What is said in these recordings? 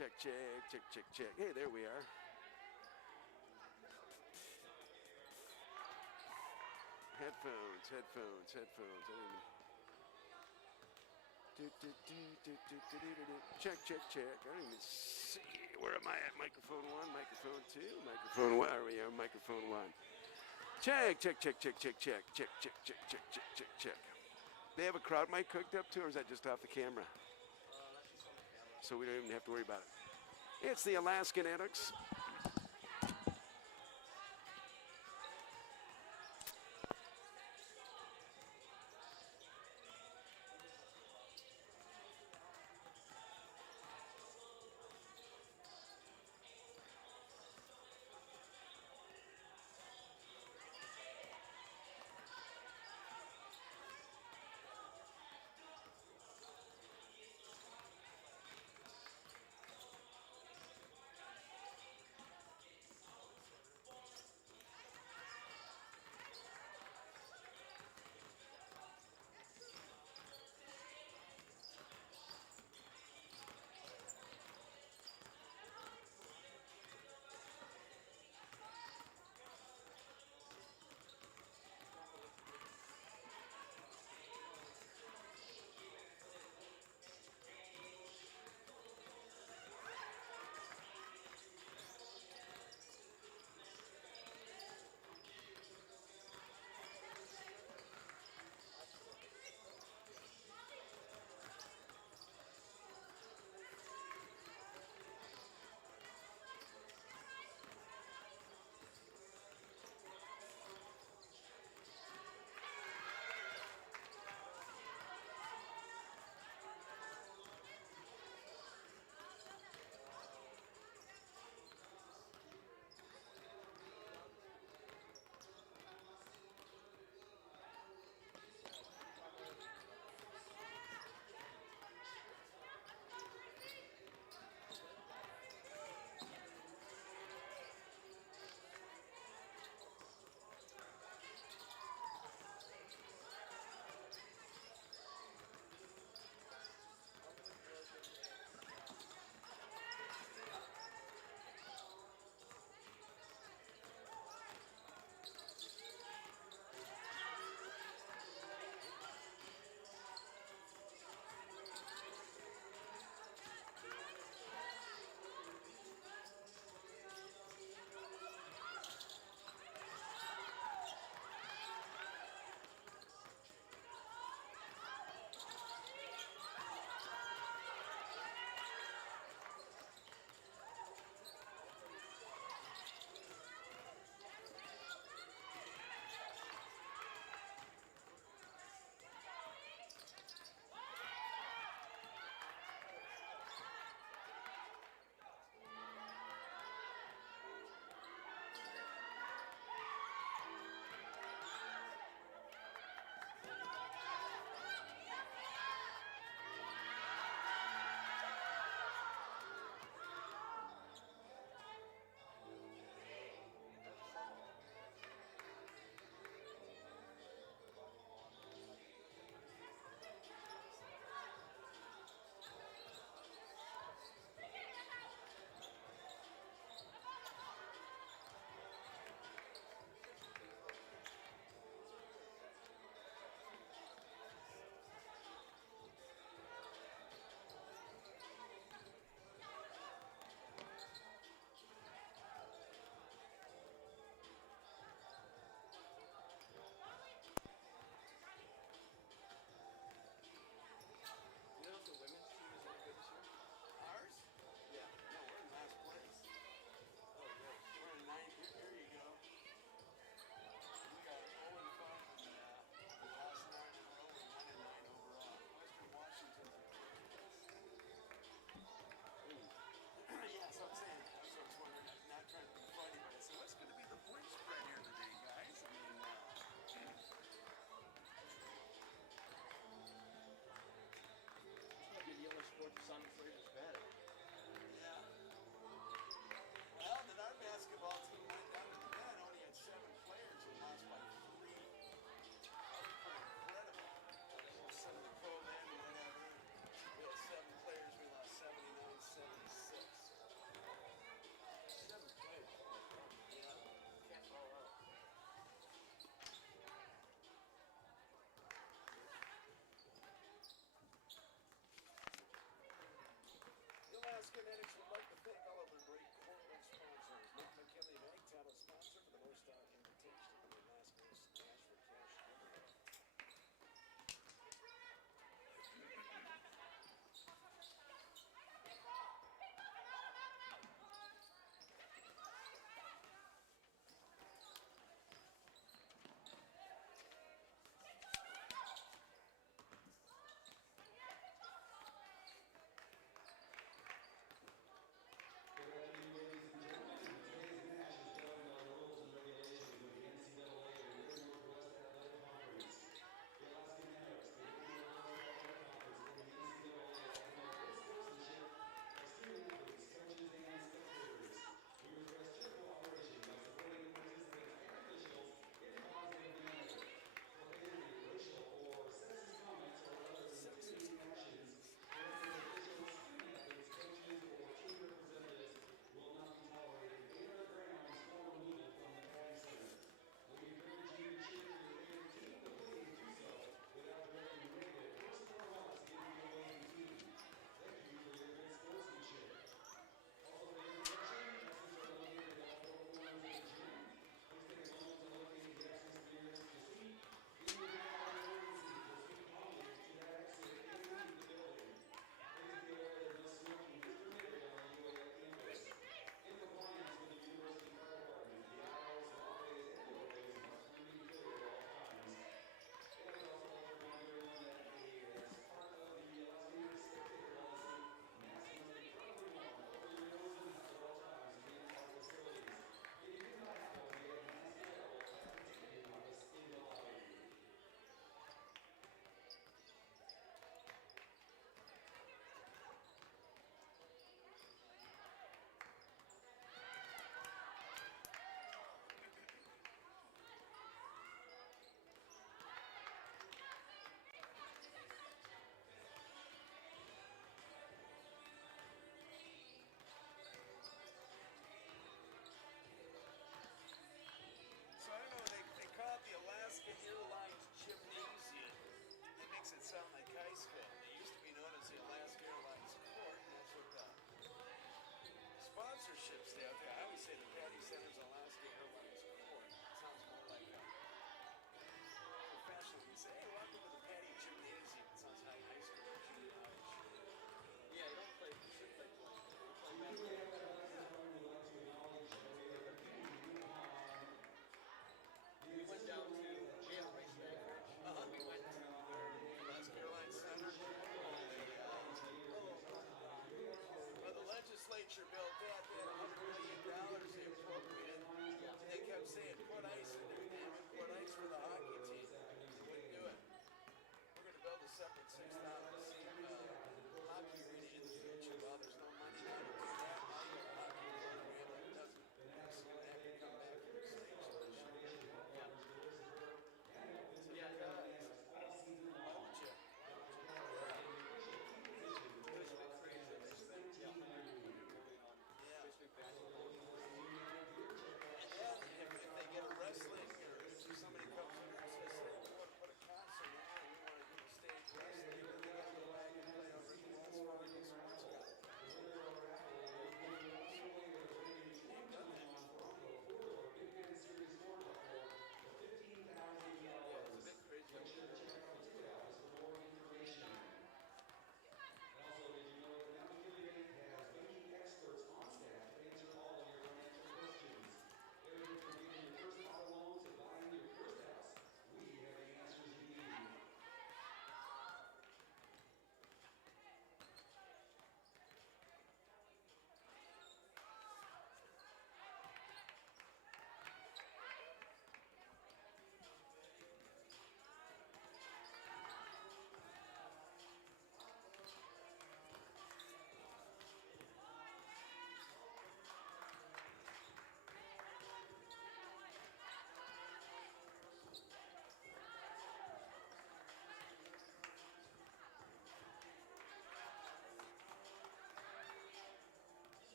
check, check, check, check, check. Hey, there we are. Headphones, headphones, headphones. Check, check, check. I don't even see. Where am I at? Microphone 1, microphone 2, microphone 1. Are we on microphone 1? Check, check, check, check, check, check, check, check, check, check, check, check, check. They have a crowd mic hooked up too, or is that just off the camera? So we don't even have to worry about it. It's the Alaska Nanooks.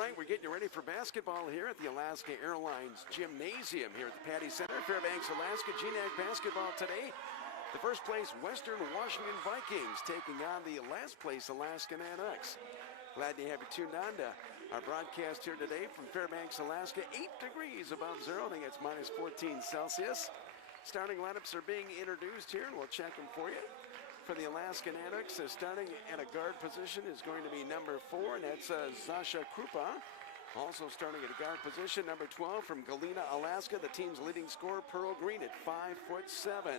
right, we're getting you ready for basketball here at the Alaska Airlines Gymnasium here at the Patty Center, Fairbanks, Alaska. GNAC basketball today. The first place Western Washington Vikings taking on the last place Alaska Nanooks. Glad to have you tuned on to our broadcast here today from Fairbanks, Alaska. 8 degrees above zero. I think it's minus 14 Celsius. Starting lineups are being introduced here, and we'll check them for you. For the Alaska Nanooks, starting at a guard position is going to be number 4, and that's Zasha Krupa. Also starting at a guard position, number 12 from Galena, Alaska, the team's leading scorer, Pearl Green at 5'7".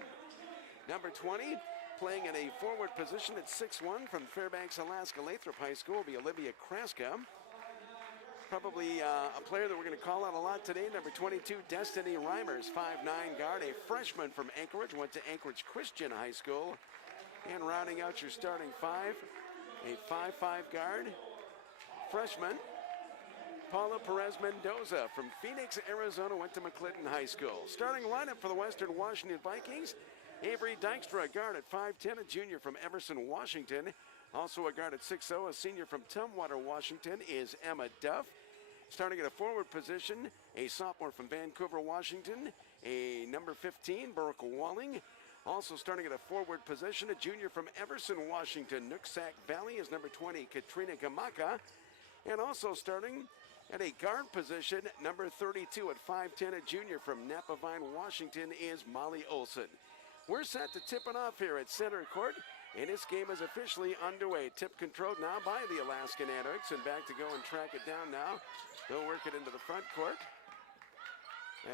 Number 20, playing in a forward position at 6'1" from Fairbanks, Alaska, Lathrop High School, will be Olivia Kraska. Probably a player that we're going to call out a lot today, number 22, Destiny Reimers, 5'9" guard, a freshman from Anchorage, went to Anchorage Christian High School. And rounding out your starting 5, a 5'5" guard, freshman, Paula Perez Mendoza from Phoenix, Arizona, went to McClinton High School. Starting lineup for the Western Washington Vikings, Avery Dykstra, a guard at 5'10", a junior from Everson, Washington. Also a guard at 6'0", a senior from Tumwater, Washington, is Emma Duff. Starting at a forward position, a sophomore from Vancouver, Washington, a number 15, Brooke Walling. Also starting at a forward position, a junior from Everson, Washington, Nooksack Valley, is number 20, Katrina Gamaka. And also starting at a guard position, number 32 at 5'10", a junior from Napavine, Washington, is Molly Olson. We're set to tip it off here at center court, and this game is officially underway. Tip controlled now by the Alaska Nanooks, and back to go and track it down now. They'll work it into the front court.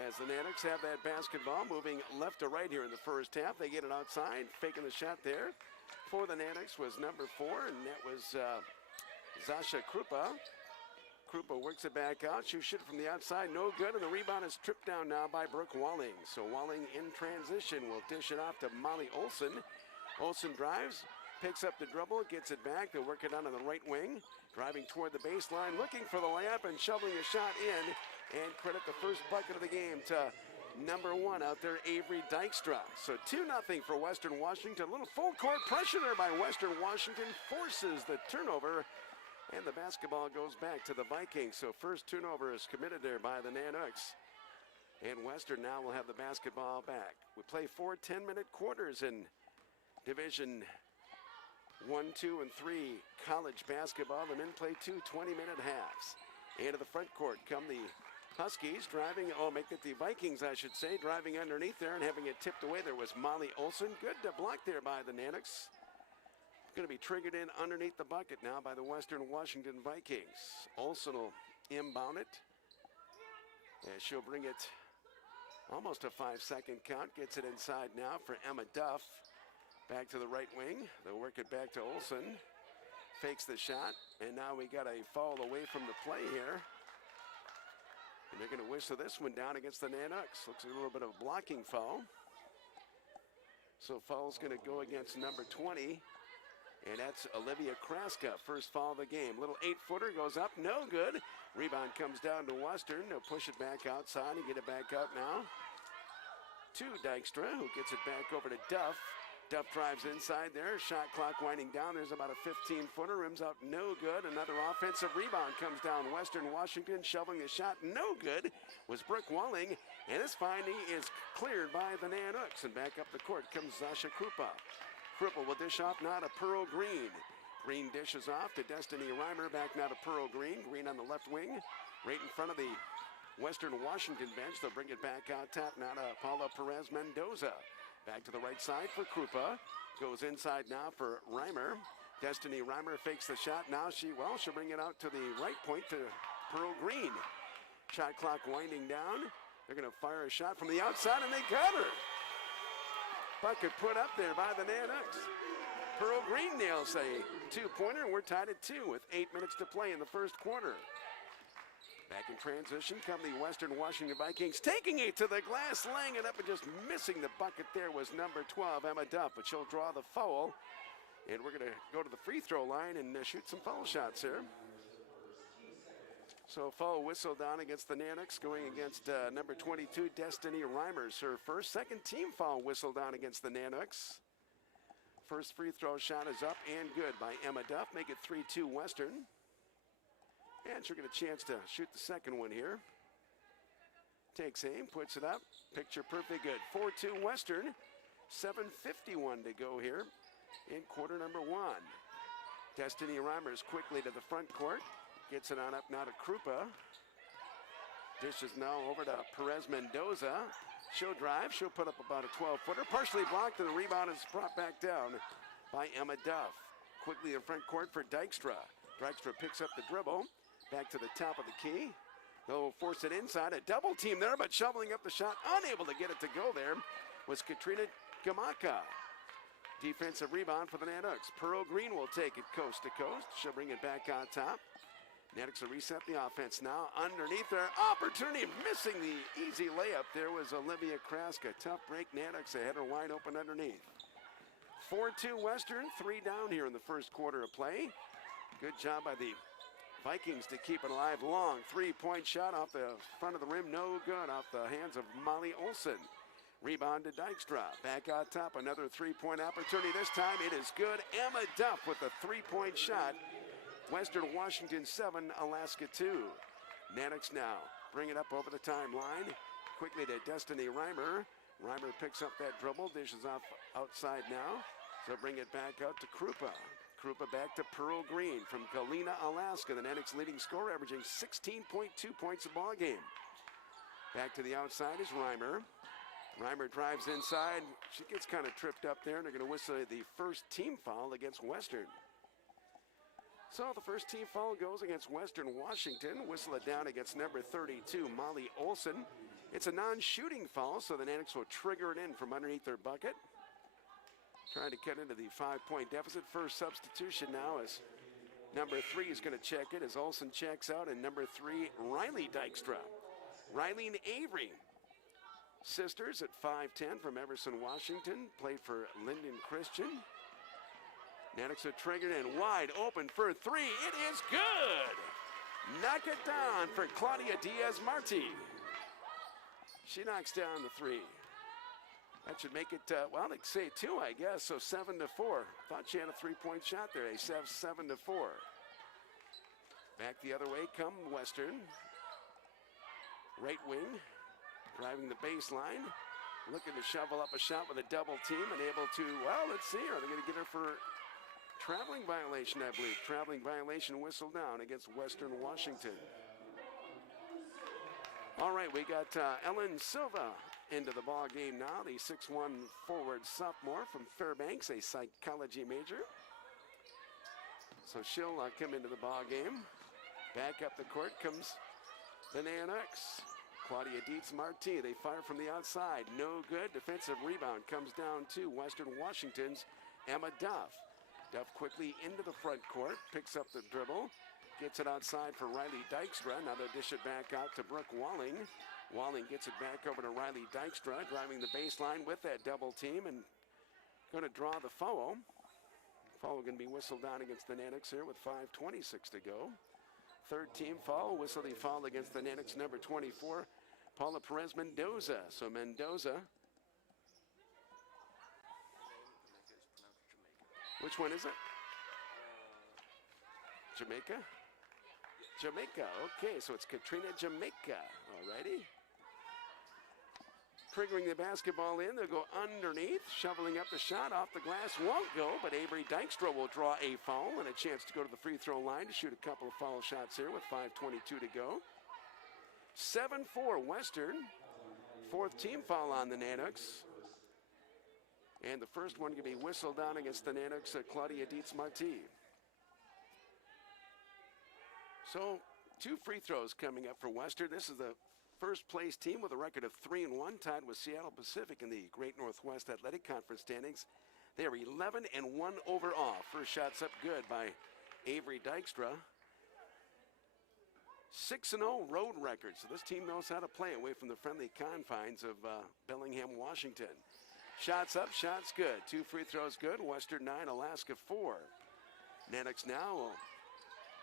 As the Nanooks have that basketball moving left to right here in the first half. They get it outside, faking the shot there. For the Nanooks was number 4, and that was Zasha Krupa. Krupa works it back out. She shoots from the outside, no good, and the rebound is tripped down now by Brooke Walling. So Walling in transition will dish it off to Molly Olson. Olson drives, picks up the dribble, gets it back. They'll work it on the right wing. Driving toward the baseline, looking for the layup and shoveling a shot in. And credit the first bucket of the game to number 1 out there, Avery Dykstra. So 2-0 for Western Washington. A little full court pressure there by Western Washington, forces the turnover, and the basketball goes back to the Vikings. So first turnover is committed there by the Nanooks. And Western now will have the basketball back. We play 4 10-minute quarters in Division 1, 2, and 3 college basketball. The men play 2 20-minute halves. Into the front court come the Huskies driving, the Vikings, I should say, driving underneath there and having it tipped away. There was Molly Olson. Good block there by the Nanooks. Going to be triggered in underneath the bucket now by the Western Washington Vikings. Olson will inbound it. And she'll bring it almost a 5-second count. Gets it inside now for Emma Duff. Back to the right wing. They'll work it back to Olson. Fakes the shot. And now we got a foul away from the play here. And they're going to whistle this one down against the Nanooks. Looks like a little bit of a blocking foul. So foul's going to go against number 20. And that's Olivia Kraska. First foul of the game. Little 8-footer goes up. No good. Rebound comes down to Western. They'll push it back outside and get it back out now to Dykstra, who gets it back over to Duff. Duff drives inside there. Shot clock winding down. There's about a 15-footer. Rims out no good. Another offensive rebound comes down. Western Washington shoveling the shot. No good was Brooke Walling. And this finding is cleared by the Nanooks. And back up the court comes Zasha Krupa. Krupa will dish off now to Pearl Green. Green dishes off to Destiny Reimer. Back now to Pearl Green. Green on the left wing. Right in front of the Western Washington bench. They'll bring it back out top now to Paula Perez Mendoza. Back to the right side for Krupa. Goes inside now for Reimer. Destiny Reimer fakes the shot. Now she'll bring it out to the right point to Pearl Green. Shot clock winding down. They're going to fire a shot from the outside, and they got her. Bucket put up there by the Nanooks. Pearl Green nails a 2-pointer, and we're tied at 2 with 8 minutes to play in the first quarter. Back in transition come the Western Washington Vikings, taking it to the glass, laying it up, and just missing the bucket there was number 12, Emma Duff, but she'll draw the foul. And we're going to go to the free throw line and shoot some foul shots here. So foul whistle down against the Nanooks, going against number 22, Destiny Reimers. Her first, second team foul whistle down against the Nanooks. First free throw shot is up and good by Emma Duff. Make it 3-2 Western. And she'll get a chance to shoot the second one here. Takes aim, puts it up. Picture perfect good. 4-2 Western. 7:51 to go here in quarter number 1. Destiny Reimers quickly to the front court. Gets it on up now to Krupa. Dishes now over to Perez Mendoza. She'll drive. She'll put up about a 12-footer. Partially blocked, and the rebound is brought back down by Emma Duff. Quickly in front court for Dykstra. Dykstra picks up the dribble. Back to the top of the key. They'll force it inside. A double team there, but shoveling up the shot. Unable to get it to go there was Katrina Gamaka. Defensive rebound for the Nanooks. Pearl Green will take it coast to coast. She'll bring it back on top. Nanooks will reset the offense now. Underneath their opportunity, missing the easy layup. There was Olivia Kraska. Tough break. Nanooks ahead her wide open underneath. 4-2 Western. 3 down here in the first quarter of play. Good job by the Vikings to keep it alive. Long 3-point shot off the front of the rim. No good off the hands of Molly Olson. Rebound to Dykstra. Back on top. Another 3-point opportunity. This time it is good. Emma Duff with a 3-point shot. Western Washington 7, Alaska 2. Nanooks now bring it up over the timeline. Quickly to Destiny Reimer. Reimer picks up that dribble. Dishes off outside now. So bring it back out to Krupa. Krupa back to Pearl Green from Galena, Alaska. The Nanooks leading scorer, averaging 16.2 points a ball game. Back to the outside is Reimer. Reimer drives inside. She gets kind of tripped up there, and they're going to whistle the first team foul against Western. So the first team foul goes against Western Washington. Whistle it down against number 32, Molly Olson. It's a non-shooting foul, so the Nanooks will trigger it in from underneath their bucket. Trying to cut into the 5-point deficit. First substitution now is number 3 is going to check it as Olson checks out, and number 3, Riley Dykstra. Riley and Avery, sisters at 5'10" from Everson, Washington, played for Linden Christian. Nanooks are triggered in wide open for 3. It is good. Knock it down for Claudia Diaz-Marti. She knocks down the 3. That should make it, well, they say 2, I guess, so 7-4. Thought she had a 3-point shot there. They have 7-4. Back the other way come Western. Right wing, driving the baseline. Looking to shovel up a shot with a double team and able to, well, let's see. Are they going to get her for traveling violation, I believe. Traveling violation whistle down against Western Washington. All right, we got Ellen Silva into the ball game now, the 6'1" forward sophomore from Fairbanks, a psychology major. So she'll come into the ball game. Back up the court comes the Nanooks. Claudia Dietz-Marti, they fire from the outside. No good. Defensive rebound comes down to Western Washington's Emma Duff. Duff quickly into the front court, picks up the dribble, gets it outside for Riley Dykstra. Now they'll dish it back out to Brooke Walling. Walling gets it back over to Riley Dykstra, driving the baseline with that double team and going to draw the foul. Foul going to be whistled down against the Nanooks here with 5:26 to go. Third team foul, whistle the foul against the Nanooks number 24, Paula Perez Mendoza. So Mendoza. Which one is it? Jamaica? Jamaica, okay, so it's Katrina Jamaica, all righty. Triggering the basketball in, they'll go underneath, shoveling up the shot, off the glass, won't go, but Avery Dykstra will draw a foul and a chance to go to the free throw line to shoot a couple of foul shots here with 5:22 to go. 7-4 Western, fourth team foul on the Nanooks. And the first one can be whistled down against the Nanooks, Claudia Dietz-Marti. So 2 free throws coming up for Western. This is the first place team with a record of 3-1, tied with Seattle Pacific in the Great Northwest Athletic Conference standings. They are 11-1 overall. First shot's up good by Avery Dykstra. 6-0 road record. So this team knows how to play away from the friendly confines of Bellingham, Washington. Shots up, shots good. 2 free throws good. Western 9, Alaska 4. Nanooks now will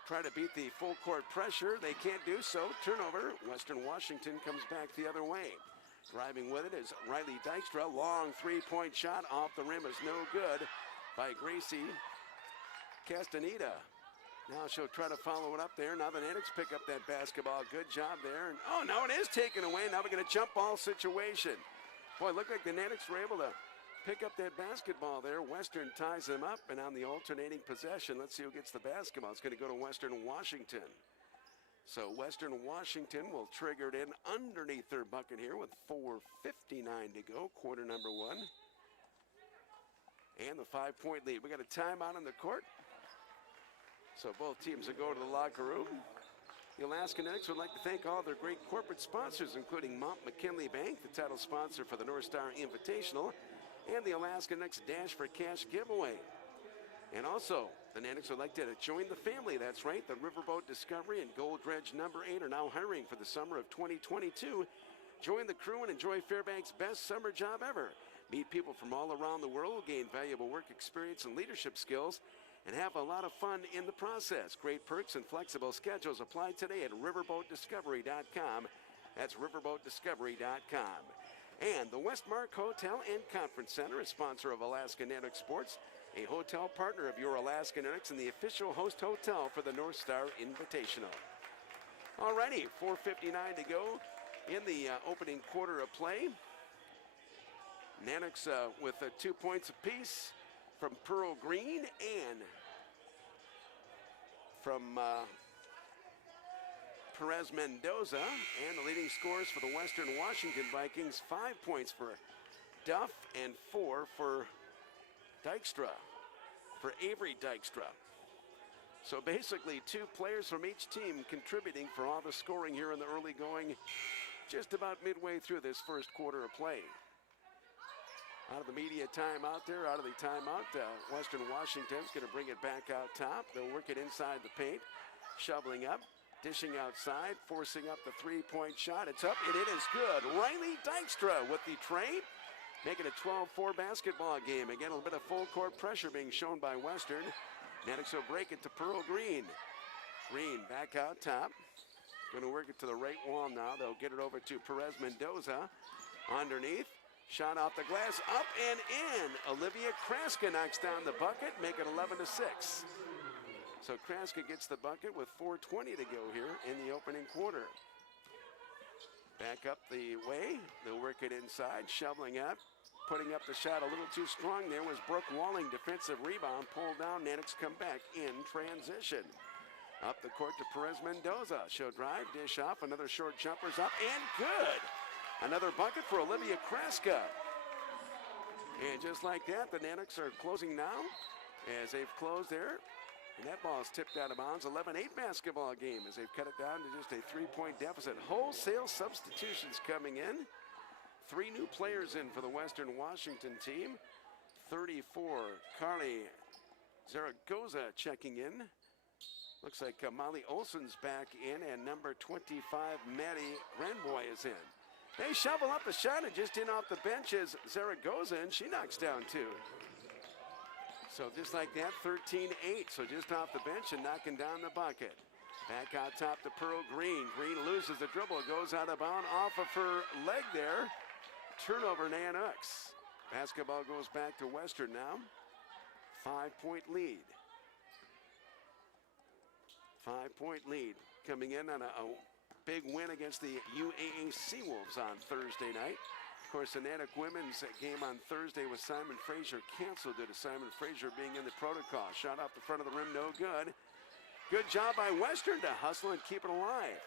try to beat the full court pressure. They can't do so. Turnover. Western Washington comes back the other way. Driving with it is Riley Dykstra. Long 3-point shot off the rim is no good by Gracie Castaneda. Now she'll try to follow it up there. Now the Nanooks pick up that basketball. Good job there. And, oh, no, it is taken away. Now we're going to jump ball situation. Boy, it looked like the Nanooks were able to pick up that basketball there. Western ties them up, and on the alternating possession, let's see who gets the basketball. It's going to go to Western Washington. So Western Washington will trigger it in underneath their bucket here with 4:59 to go, quarter number one. And the 5-point lead. We got a timeout on the court. So both teams will go to the locker room. The Alaska Nanooks would like to thank all their great corporate sponsors, including Mount McKinley Bank, the title sponsor for the North Star Invitational, and the Alaska Nanooks Dash for Cash giveaway. And also, the Nanooks would like to join the family. That's right, the Riverboat Discovery and Gold Dredge number 8 are now hiring for the summer of 2022. Join the crew and enjoy Fairbanks' best summer job ever. Meet people from all around the world, gain valuable work experience and leadership skills, and have a lot of fun in the process. Great perks and flexible schedules apply today at riverboatdiscovery.com. That's riverboatdiscovery.com. And the Westmark Hotel and Conference Center is sponsor of Alaska Nanooks Sports, a hotel partner of your Alaska Nanooks and the official host hotel for the North Star Invitational. Alrighty, 4:59 to go in the opening quarter of play. Nanooks with 2 points apiece from Pearl Green and from Perez Mendoza. And the leading scores for the Western Washington Vikings, 5 points for Duff and 4 for Dykstra, for Avery Dykstra. So basically 2 players from each team contributing for all the scoring here in the early going, just about midway through this first quarter of play. Out of the media timeout there, out of the timeout, Western Washington's going to bring it back out top. They'll work it inside the paint, shoveling up, dishing outside, forcing up the three-point shot. It's up, and it is good. Riley Dykstra with the tray, making it a 12-4 basketball game. Again, a little bit of full-court pressure being shown by Western. Nanooks will break it to Pearl Green. Green back out top. Going to work it to the right wall now. They'll get it over to Perez Mendoza. Underneath. Shot off the glass, up and in. Olivia Kraska knocks down the bucket, make it 11-6. So Kraska gets the bucket with 4:20 to go here in the opening quarter. Back up the way, they'll work it inside, shoveling up, putting up the shot a little too strong. There was Brooke Walling, defensive rebound, pulled down. Nanooks come back in transition. Up the court to Perez Mendoza. She'll drive, dish off, another short jumper's up, and good. Another bucket for Olivia Kraska. And just like that, the Nanooks are closing now as they've closed there. And that ball is tipped out of bounds. 11-8 basketball game as they've cut it down to just a 3-point deficit. Wholesale substitutions coming in. 3 new players in for the Western Washington team. 34, Carly Zaragoza checking in. Looks like Molly Olson's back in, and number 25, Maddie Granboy is in. They shovel up the shot, and just in off the bench is Zaragoza, and she knocks down 2. So just like that, 13-8. So just off the bench and knocking down the bucket. Back out top to Pearl Green. Green loses the dribble, goes out of bounds off of her leg there. Turnover, Nanooks. Basketball goes back to Western now. 5-point lead. 5-point lead coming in on a big win against the UAA Wolves on Thursday night. Of course, the Nanook women's game on Thursday with Simon Fraser canceled due to Simon Fraser being in the protocol. Shot off the front of the rim, no good. Good job by Western to hustle and keep it alive.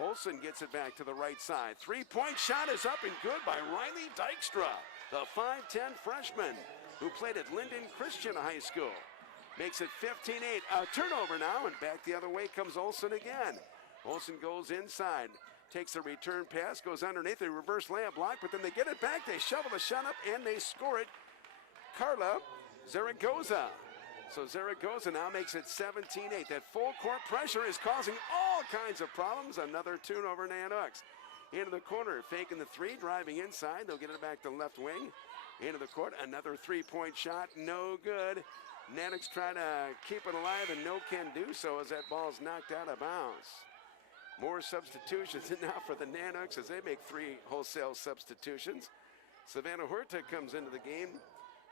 Olson gets it back to the right side. 3-point shot is up and good by Riley Dykstra, the 5'10 freshman who played at Linden Christian High School. Makes it 15-8. A turnover now, and back the other way comes Olson again. Olson goes inside, takes a return pass, goes underneath a reverse layup block, but then they get it back, they shovel the shot up, and they score it. Carla Zaragoza. So Zaragoza now makes it 17-8. That full court pressure is causing all kinds of problems. Another turnover, Nanooks. Into the corner, faking the 3, driving inside. They'll get it back to left wing. Into the court, another 3-point shot, no good. Nanooks try to keep it alive, and no can do so as that ball is knocked out of bounds. More substitutions now for the Nanooks as they make 3 wholesale substitutions. Savannah Huerta comes into the game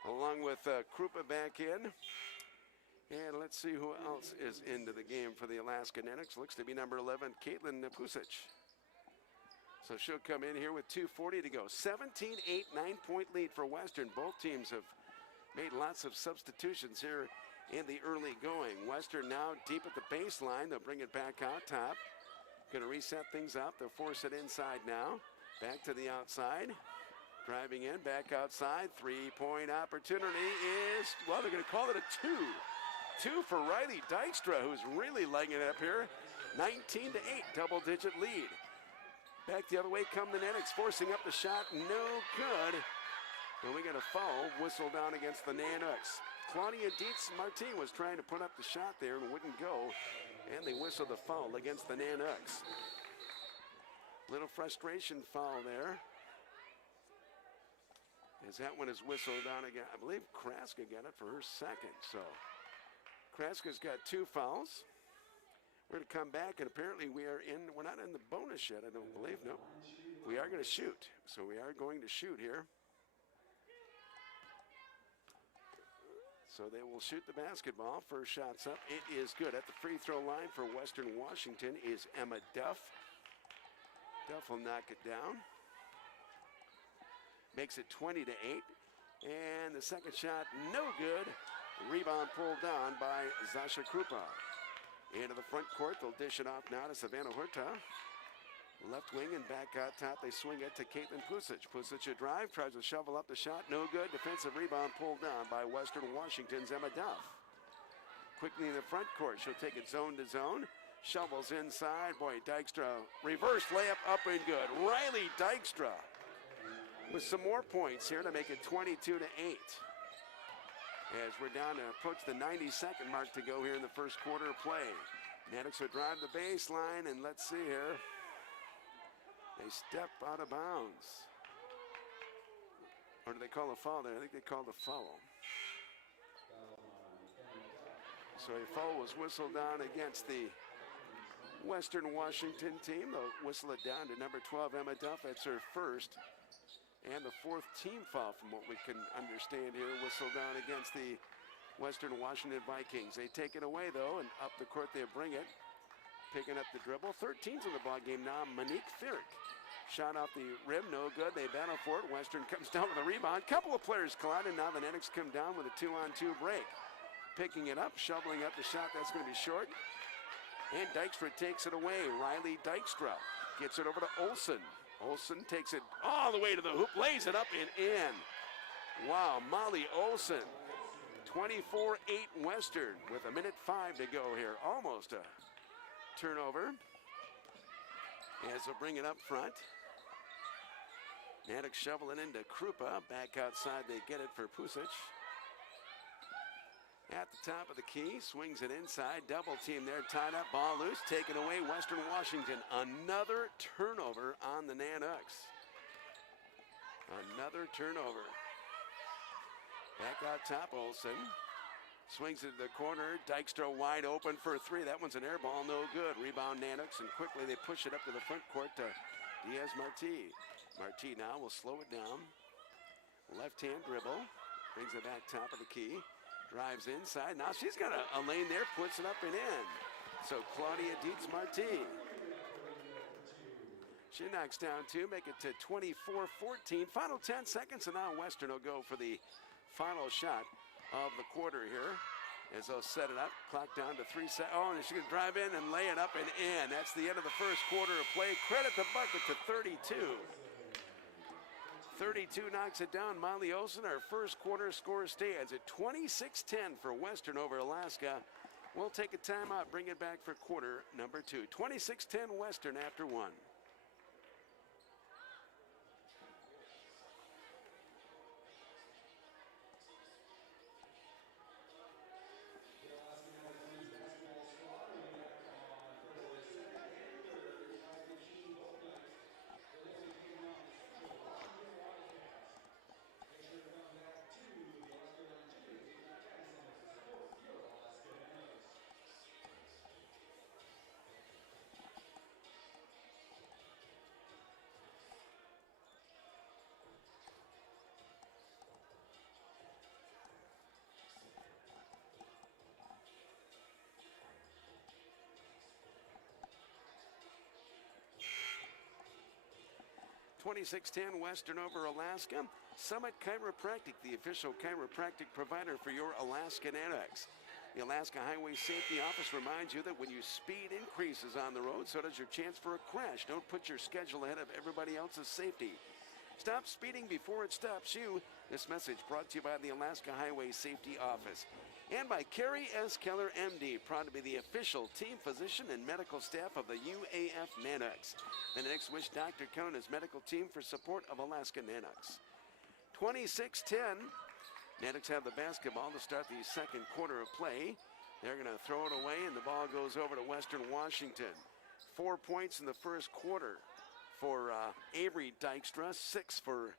along with Krupa back in. And let's see who else is into the game for the Alaska Nanooks. Looks to be number 11, Caitlin Pusic. So she'll come in here with 2:40 to go. 17-8, 9-point lead for Western. Both teams have made lots of substitutions here in the early going. Western now deep at the baseline. They'll bring it back out top. Going to reset things up. They'll force it inside now. Back to the outside. Driving in, back outside. 3-point opportunity is, well, they're going to call it a two. Two for Riley Dykstra, who's really legging it up here. 19-8, double-digit lead. Back the other way come the Nanooks, forcing up the shot, no good. And we got a foul whistled down against the Nanooks. Claudia Dietz-Martin was trying to put up the shot there and wouldn't go, and they whistled the foul against the Nanooks. Little frustration foul there, as that one is whistled down again. I believe Kraska got it for her second, so Kraska's got 2 fouls. We're going to come back, and apparently we're not in the bonus yet, I don't believe. No, we are going to shoot. So we are going to shoot here. So they will shoot the basketball. First shot's up. It is good. At the free throw line for Western Washington is Emma Duff. Duff will knock it down. Makes it 20-8. And the second shot, no good. Rebound pulled down by Zasha Krupa. Into the front court, they'll dish it off now to Savannah Horta. Left wing and back out top, they swing it to Caitlin Pusic. Pusic a drive, tries to shovel up the shot, no good. Defensive rebound pulled down by Western Washington's Emma Duff. Quickly in the front court, she'll take it zone to zone. Shovels inside, boy, Dykstra, reverse layup up and good. Riley Dykstra with some more points here to make it 22-8. As we're down to approach the 90-second mark to go here in the first quarter of play. Nanooks will drive the baseline, and let's see here. They step out of bounds. Or do they call a foul there? I think they called a foul. So a foul was whistled down against the Western Washington team. They'll whistle it down to number 12, Emma Duff. That's her first and the 4th team foul from what we can understand here. Whistle down against the Western Washington Vikings. They take it away though, and up the court they bring it. Picking up the dribble. 13's in the ball game now. Monique Thirick. Shot off the rim, no good. They battle for it. Western comes down with a rebound. Couple of players collide, and now the Nanooks come down with a 2-on-2 break. Picking it up, shoveling up the shot. That's going to be short. And Dykstra takes it away. Riley Dykstra gets it over to Olsen. Olsen takes it all the way to the hoop, lays it up and in. Wow, Molly Olsen. 24-8 Western with 1:05 to go here. Almost a turnover. As they'll bring it up front. Nanooks shoveling into Krupa. Back outside, they get it for Pusic. At the top of the key, swings it inside. Double team there, tied up, ball loose, taken away. Western Washington. Another turnover on the Nanooks. Another turnover. Back out top, Olsen. Swings it to the corner. Dykstra wide open for a 3. That one's an air ball, no good. Rebound Nanooks, and quickly they push it up to the front court to Diaz-Marti. Marti now will slow it down. Left-hand dribble. Brings it back top of the key. Drives inside. Now she's got a lane there, puts it up and in. So Claudia Dietz-Marti. She knocks down 2, make it to 24-14. Final 10 seconds, and now Western will go for the final shot of the quarter here. As they'll set it up, clock down to 3 seconds. Oh, and she's going to drive in and lay it up and in. That's the end of the first quarter of play. Credit the bucket to 32. 32 knocks it down. Molly Olsen, our first quarter score stands at 26-10 for Western over Alaska. We'll take a timeout, bring it back for quarter number 2. 26-10 Western after 1. 26-10 Western over Alaska. Summit Chiropractic, the official chiropractic provider for your Alaska Nanooks. The Alaska Highway Safety Office reminds you that when your speed increases on the road, so does your chance for a crash. Don't put your schedule ahead of everybody else's safety. Stop speeding before it stops you. This message brought to you by the Alaska Highway Safety Office. And by Carrie S. Keller, MD, proud to be the official team physician and medical staff of the UAF Nanooks. The Nanooks wish Dr. Keller and his medical team for support of Alaska Nanooks. 26-10. Nanooks have the basketball to start the second quarter of play. They're going to throw it away, and the ball goes over to Western Washington. 4 points in the first quarter for Avery Dykstra, 6 for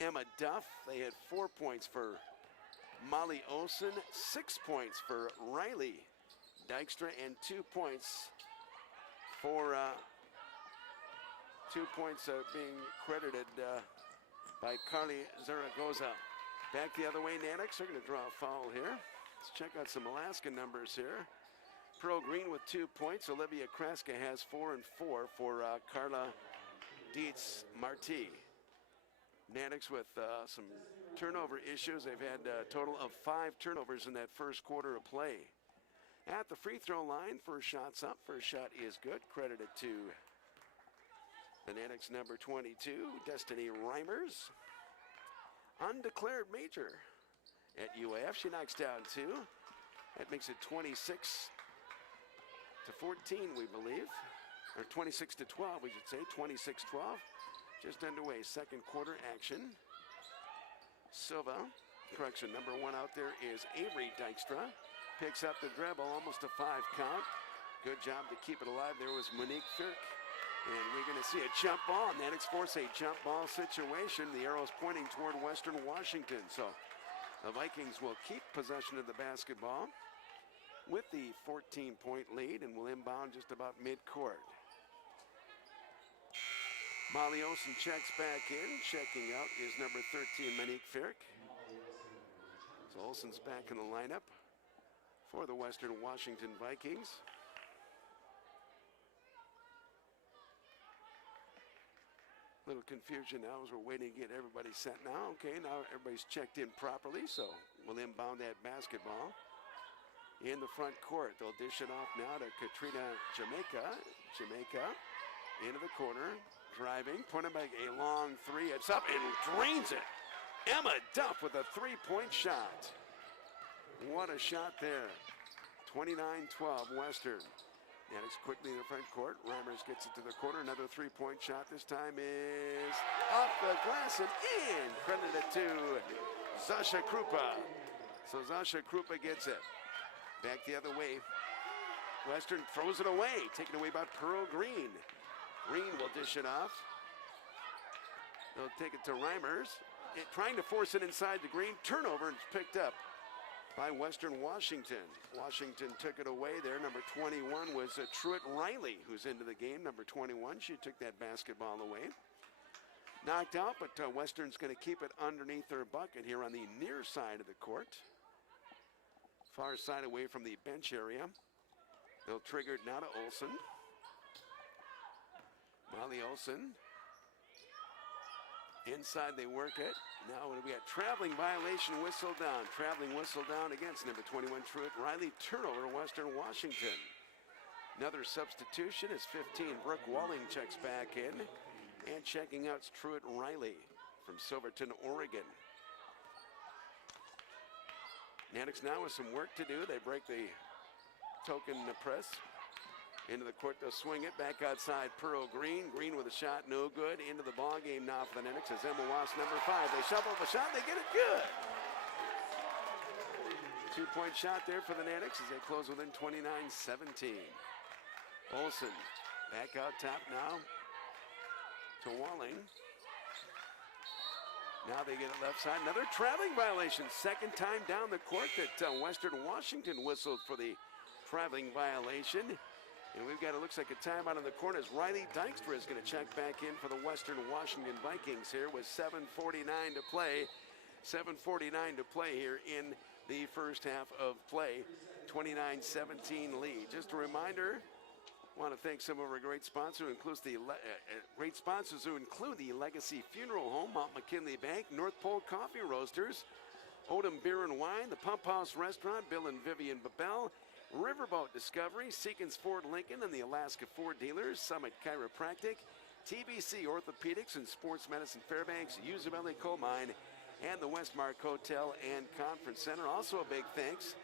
Emma Duff. They had 4 points for Molly Olson, 6 points for Riley Dykstra, and 2 points for 2 points being credited by Carly Zaragoza. Back the other way, Nanooks are going to draw a foul here. Let's check out some Alaska numbers here. Pearl Green with 2 points. Olivia Kraska has 4 and 4 for Carla Dietz Marti. Nanooks with some turnover issues. They've had a total of 5 turnovers in that first quarter of play. At the free throw line, first shot's up. First shot is good. Credited to the Nanooks number 22, Destiny Reimers. Undeclared major at UAF. She knocks down 2. That makes it 26-14, we believe. Or 26-12, we should say. 26-12. Just underway. Second quarter action. Silva, correction, number 1 out there is Avery Dykstra. Picks up the dribble, almost a 5 count. Good job to keep it alive. There was Monique Firk. And we're going to see a jump ball. Nanooks force a jump ball situation. The arrow's pointing toward Western Washington. So the Vikings will keep possession of the basketball with the 14-point lead and will inbound just about midcourt. Molly Olson checks back in. Checking out is number 13, Monique Firk. So Olson's back in the lineup for the Western Washington Vikings. Little confusion now as we're waiting to get everybody set now. Okay, now everybody's checked in properly, so we'll inbound that basketball in the front court. They'll dish it off now to Katrina Jamaica. Jamaica into the corner, driving, putting back a long 3. It's up and drains it. Emma Duff with a 3-point shot. What a shot there. 29-12 Western. Nanooks quickly in the front court. Reimers gets it to the corner. Another 3-point shot. This time is off the glass and in. Credited to Zasha Krupa. So Zasha Krupa gets it. Back the other way. Western throws it away. Taken away by Pearl Green. Green will dish it off. They'll take it to Reimers. Trying to force it inside the Green. Turnover, and it's picked up by Western Washington. Washington took it away there. Number 21 was Truett Riley, who's into the game. Number 21, she took that basketball away. Knocked out, but Western's going to keep it underneath their bucket here on the near side of the court. Far side away from the bench area. They'll trigger it now to Olson. Molly Olson. Inside they work it. Now we got traveling violation whistle down. Traveling whistle down against number 21 Truett Riley. Turnover Western Washington. Another substitution is 15. Brooke Walling checks back in. And checking out is Truett Riley from Silverton, Oregon. Nanooks now with some work to do. They break the token press. Into the court, they'll swing it back outside. Pearl Green. Green with a shot, no good. Into the ball game now for the Nanooks as Emma Wass, number 5. They shovel the shot, they get it good. 2-point shot there for the Nanooks as they close within 29-17. Olson back out top now to Walling. Now they get it left side. Another traveling violation. Second time down the court that Western Washington whistled for the traveling violation. And we've got, it looks like a timeout in the corner as Riley Dykstra is going to check back in for the Western Washington Vikings here with 7:49 to play. 7:49 to play here in the first half of play. 29-17 lead. Just a reminder, Want to thank some of our great sponsors, who includes the Legacy Funeral Home, Mount McKinley Bank, North Pole Coffee Roasters, Odom Beer and Wine, the Pump House Restaurant, Bill and Vivian Babel, Riverboat Discovery, Seekins Ford Lincoln and the Alaska Ford Dealers, Summit Chiropractic, TBC Orthopedics and Sports Medicine Fairbanks, Usabelli Coal Mine, and the Westmark Hotel and Conference Center. Also a big thanks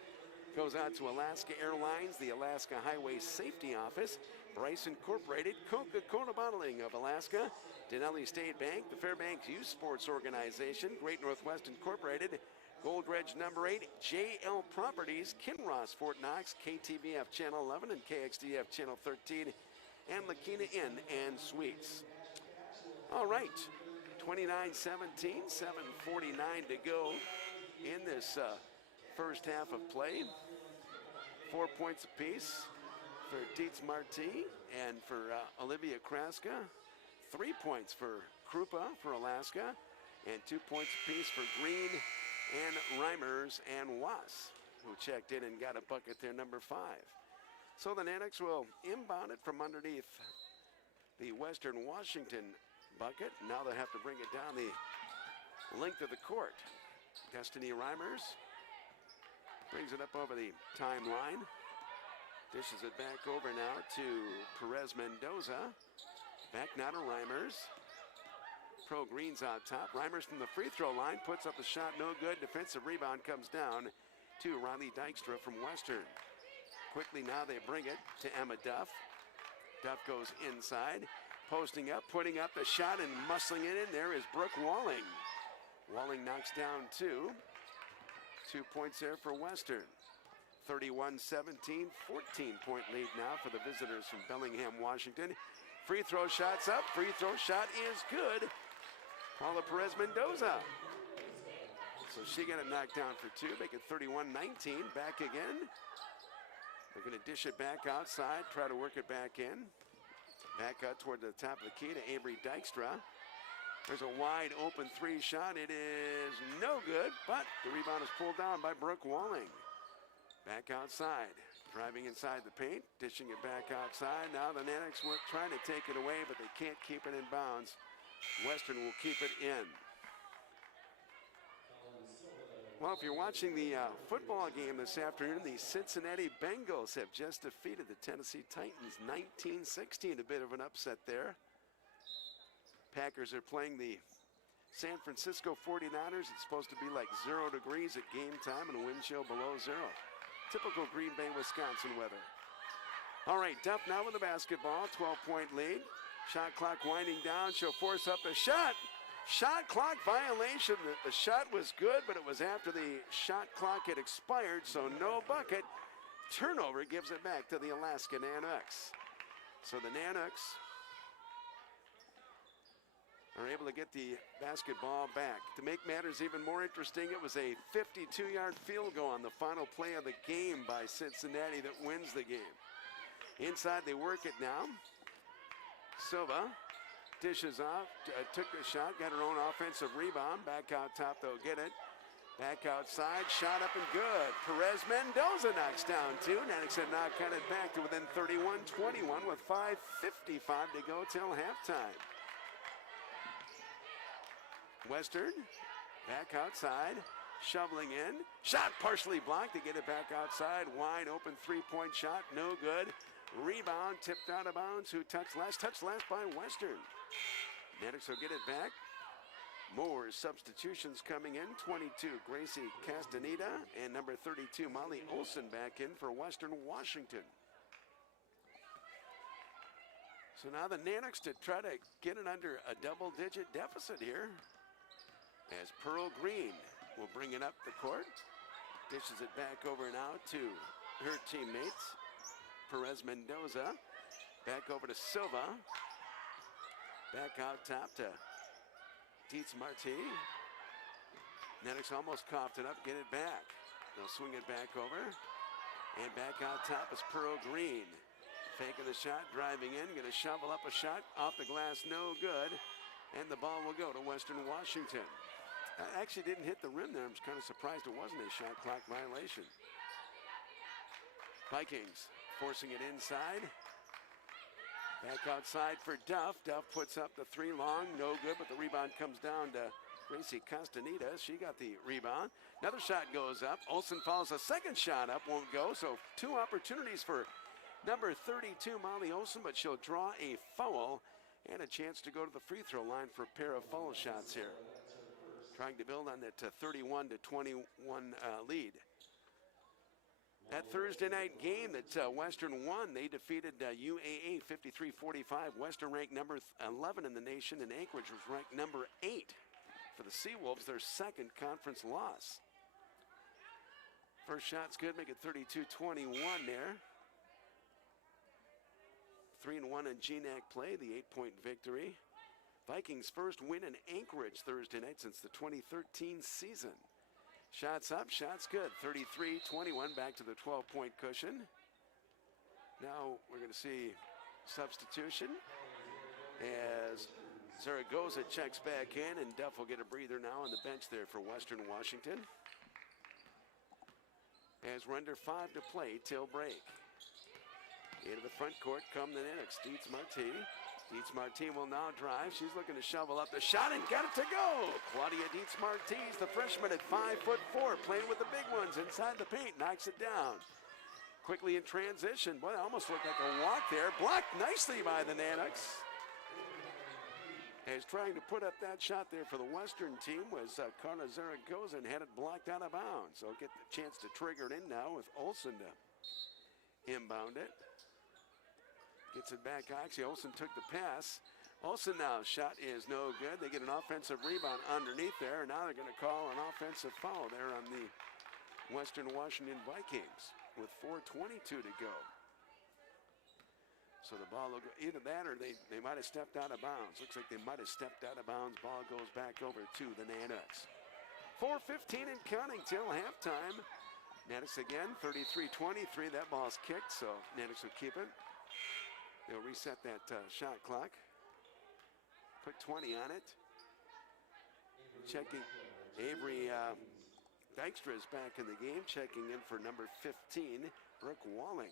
goes out to Alaska Airlines, the Alaska Highway Safety Office, Bryce Incorporated, Coca-Cola Bottling of Alaska, Denali State Bank, the Fairbanks Youth Sports Organization, Great Northwest Incorporated, Gold Dredge number 8, JL Properties, Kinross Fort Knox, KTVF Channel 11 and KXDF Channel 13, and Lakina Inn and Suites. All right, 29-17, 7:49 to go in this first half of play. 4 points apiece for Dietz Marti and for Olivia Kraska. 3 points for Krupa for Alaska, and 2 points apiece for Green and Reimers and Was, who checked in and got a bucket there, number 5. So the Nanooks will inbound it from underneath the Western Washington bucket. Now they have to bring it down the length of the court. Destiny Reimers brings it up over the timeline. Dishes it back over now to Perez Mendoza. Back now to Reimers. Pro Green's on top. Reimers from the free throw line puts up the shot, no good. Defensive rebound comes down to Riley Dykstra from Western. Quickly now they bring it to Emma Duff. Duff goes inside, posting up, putting up the shot and muscling it in. There is Brooke Walling. Walling knocks down 2. 2 points there for Western. 31-17, 14-point lead now for the visitors from Bellingham, Washington. Free throw shot's up. Free throw shot is good. Paula Perez Mendoza. So she got it knocked down for 2, make it 31-19. Back again. They're going to dish it back outside, try to work it back in. Back out toward the top of the key to Avery Dykstra. There's a wide open 3 shot. It is no good, but the rebound is pulled down by Brooke Walling. Back outside, driving inside the paint, dishing it back outside. Now the Nanooks were trying to take it away, but they can't keep it in bounds. Western will keep it in. Well, if you're watching the football game this afternoon, the Cincinnati Bengals have just defeated the Tennessee Titans 19-16. A bit of an upset there. Packers are playing the San Francisco 49ers. It's supposed to be like 0 degrees at game time and a wind chill below 0. Typical Green Bay, Wisconsin weather. All right, Duff now with the basketball, 12-point lead. Shot clock winding down. She'll force up the shot. Shot clock violation. The shot was good, but it was after the shot clock had expired, so no bucket. Turnover gives it back to the Alaska Nanooks. So the Nanooks are able to get the basketball back. To make matters even more interesting, it was a 52-yard field goal on the final play of the game by Cincinnati that wins the game. Inside they work it now. Silva dishes off, took the shot, got her own offensive rebound. Back out top, they'll get it. Back outside, shot up and good. Perez Mendoza knocks down 2. Nanooks had now cut it back to within 31-21 with 5:55 to go till halftime. Western, back outside, shoveling in. Shot partially blocked to get it back outside. Wide open 3-point shot, no good. Rebound tipped out of bounds. Who touched last? Touched last by Western. Nanooks will get it back. More substitutions coming in. 22, Gracie Castaneda, and number 32, Molly Olson back in for Western Washington. So now the Nanooks to try to get it under a double-digit deficit here, as Pearl Green will bring it up the court. Dishes it back over now to her teammates. Perez Mendoza, back over to Silva. Back out top to Dietz Marti. Nanooks almost coughed it up, get it back. They'll swing it back over. And back out top is Pearl Green. Faking the shot, driving in, gonna shovel up a shot, off the glass, no good. And the ball will go to Western Washington. I actually didn't hit the rim there. I'm kind of surprised it wasn't a shot clock violation. Vikings forcing it inside. Back outside for Duff. Duff puts up the 3 long, no good, but the rebound comes down to Gracie Castaneda. She got the rebound. Another shot goes up. Olsen follows a second shot up, won't go. So 2 opportunities for number 32, Molly Olsen, but she'll draw a foul and a chance to go to the free throw line for a pair of foul shots here. Trying to build on that 31-21 lead. That Thursday night game that Western won, they defeated UAA 53-45. Western ranked number 11 in the nation, and Anchorage was ranked number 8 for the Seawolves, their second conference loss. First shot's good, make it 32-21 there. 3-1 in GNAC play, the 8-point victory. Vikings' first win in Anchorage Thursday night since the 2013 season. Shots up, shots good. 33-21, back to the 12-point cushion. Now we're going to see substitution as Zaragoza checks back in, and Duff will get a breather now on the bench there for Western Washington. As we're under 5 to play till break. Into the front court come the Nanooks. Dietz Marti. Dietz Marti will now drive. She's looking to shovel up the shot and got it to go. Claudia Dietz Marti's the freshman at 5'4", playing with the big ones inside the paint, knocks it down. Quickly in transition. Boy, that almost looked like a walk there. Blocked nicely by the Nanooks. As trying to put up that shot there for the Western team was Carla Zaragoza and had it blocked out of bounds. So get the chance to trigger it in now with Olsen to inbound it. Gets it back, actually Olsen took the pass. Olsen now, shot is no good. They get an offensive rebound underneath there. Now they're going to call an offensive foul there on the Western Washington Vikings with 4:22 to go. So the ball will go, either that or they might have stepped out of bounds. Looks like they might have stepped out of bounds. Ball goes back over to the Nanooks. 4:15 and counting till halftime. Nanooks again, 33-23. That ball's kicked, so Nanooks will keep it. They'll reset that shot clock. Put 20 on it. Checking. Avery Dykstra is back in the game. Checking in for number 15, Brooke Walling.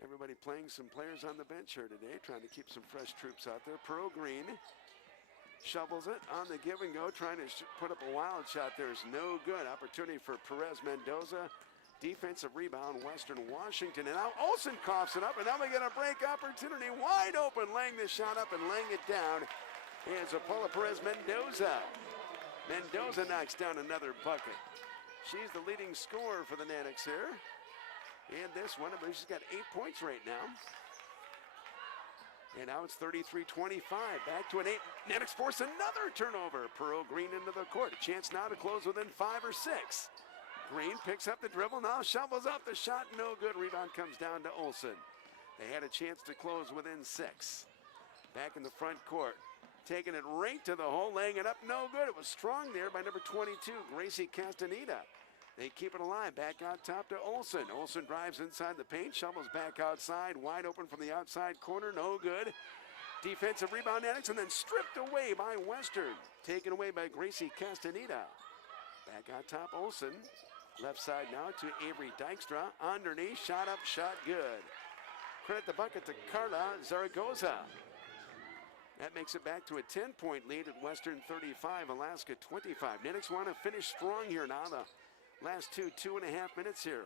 Everybody playing some players on the bench here today, trying to keep some fresh troops out there. Pearl Green shovels it on the give and go, trying to put up a wild shot. There's no good. Opportunity for Perez Mendoza. Defensive rebound, Western Washington. And now Olsen coughs it up, and now we get a break opportunity. Wide open, laying the shot up and laying it down. It's Paula Perez Mendoza. Mendoza knocks down another bucket. She's the leading scorer for the Nanooks here. And this one, I believe she's got 8 points right now. And now it's 33-25. Back to an 8. Nanooks force another turnover. Pearl Green into the court. A chance now to close within 5 or 6. Green picks up the dribble, now shovels up the shot, no good. Rebound comes down to Olsen. They had a chance to close within 6. Back in the front court, taking it right to the hole, laying it up, no good. It was strong there by number 22, Gracie Castaneda. They keep it alive, back out top to Olsen. Olsen drives inside the paint, shovels back outside, wide open from the outside corner, no good. Defensive rebound, Nanooks, and then stripped away by Western. Taken away by Gracie Castaneda. Back out top, Olsen. Left side now to Avery Dykstra. Underneath, shot up, shot good. Credit the bucket to Carla Zaragoza. That makes it back to a 10-point lead at Western 35, Alaska 25. Nanooks want to finish strong here now. The last 2.5 minutes here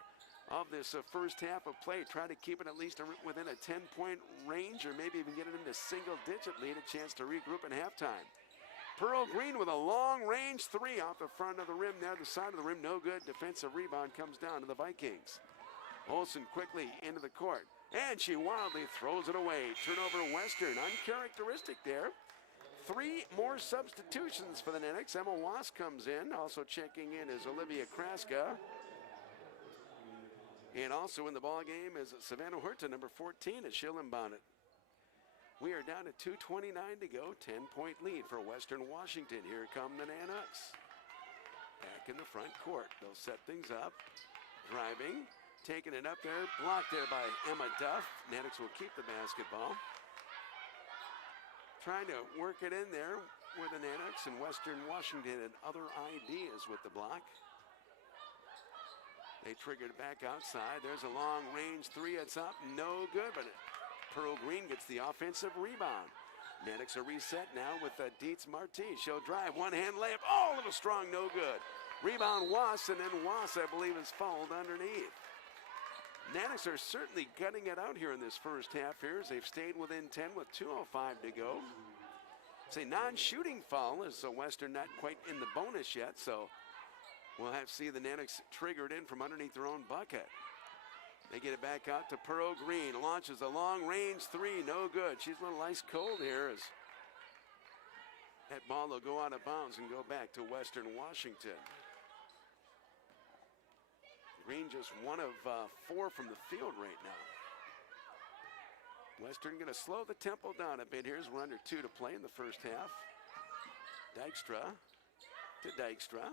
of this first half of play. Try to keep it at least within a 10-point range, or maybe even get it into single-digit lead. A chance to regroup at halftime. Pearl Green with a long-range 3 off the front of the rim there, the side of the rim, no good. Defensive rebound comes down to the Vikings. Olsen quickly into the court, and she wildly throws it away. Turnover Western, uncharacteristic there. 3 more substitutions for the Nanooks. Emma Wass comes in. Also checking in is Olivia Kraska. And also in the ball game is Savannah Huerta, number 14, and she'll inbound it. We are down to 2:29 to go. 10-point lead for Western Washington. Here come the Nanooks. Back in the front court. They'll set things up. Driving. Taking it up there. Blocked there by Emma Duff. Nanooks will keep the basketball. Trying to work it in there with the Nanooks, and Western Washington had other ideas with the block. They triggered back outside. There's a long-range 3. It's up. No good, but Pearl Green gets the offensive rebound. Nanooks are reset now with Dietz Marti. She'll drive, one-hand layup. Oh, a little strong, no good. Rebound Was, and then Was, I believe, is fouled underneath. Nanooks are certainly gutting it out here in this first half here as they've stayed within 10 with 2:05 to go. It's a non-shooting foul as Western not quite in the bonus yet, so we'll have to see the Nanooks triggered in from underneath their own bucket. They get it back out to Pearl Green. Launches a long-range three, no good. She's a little ice cold here as that ball will go out of bounds and go back to Western Washington. Green just 1 of 4 from the field right now. Western going to slow the tempo down a bit here as we're under 2 to play in the first half. Dykstra to Dykstra.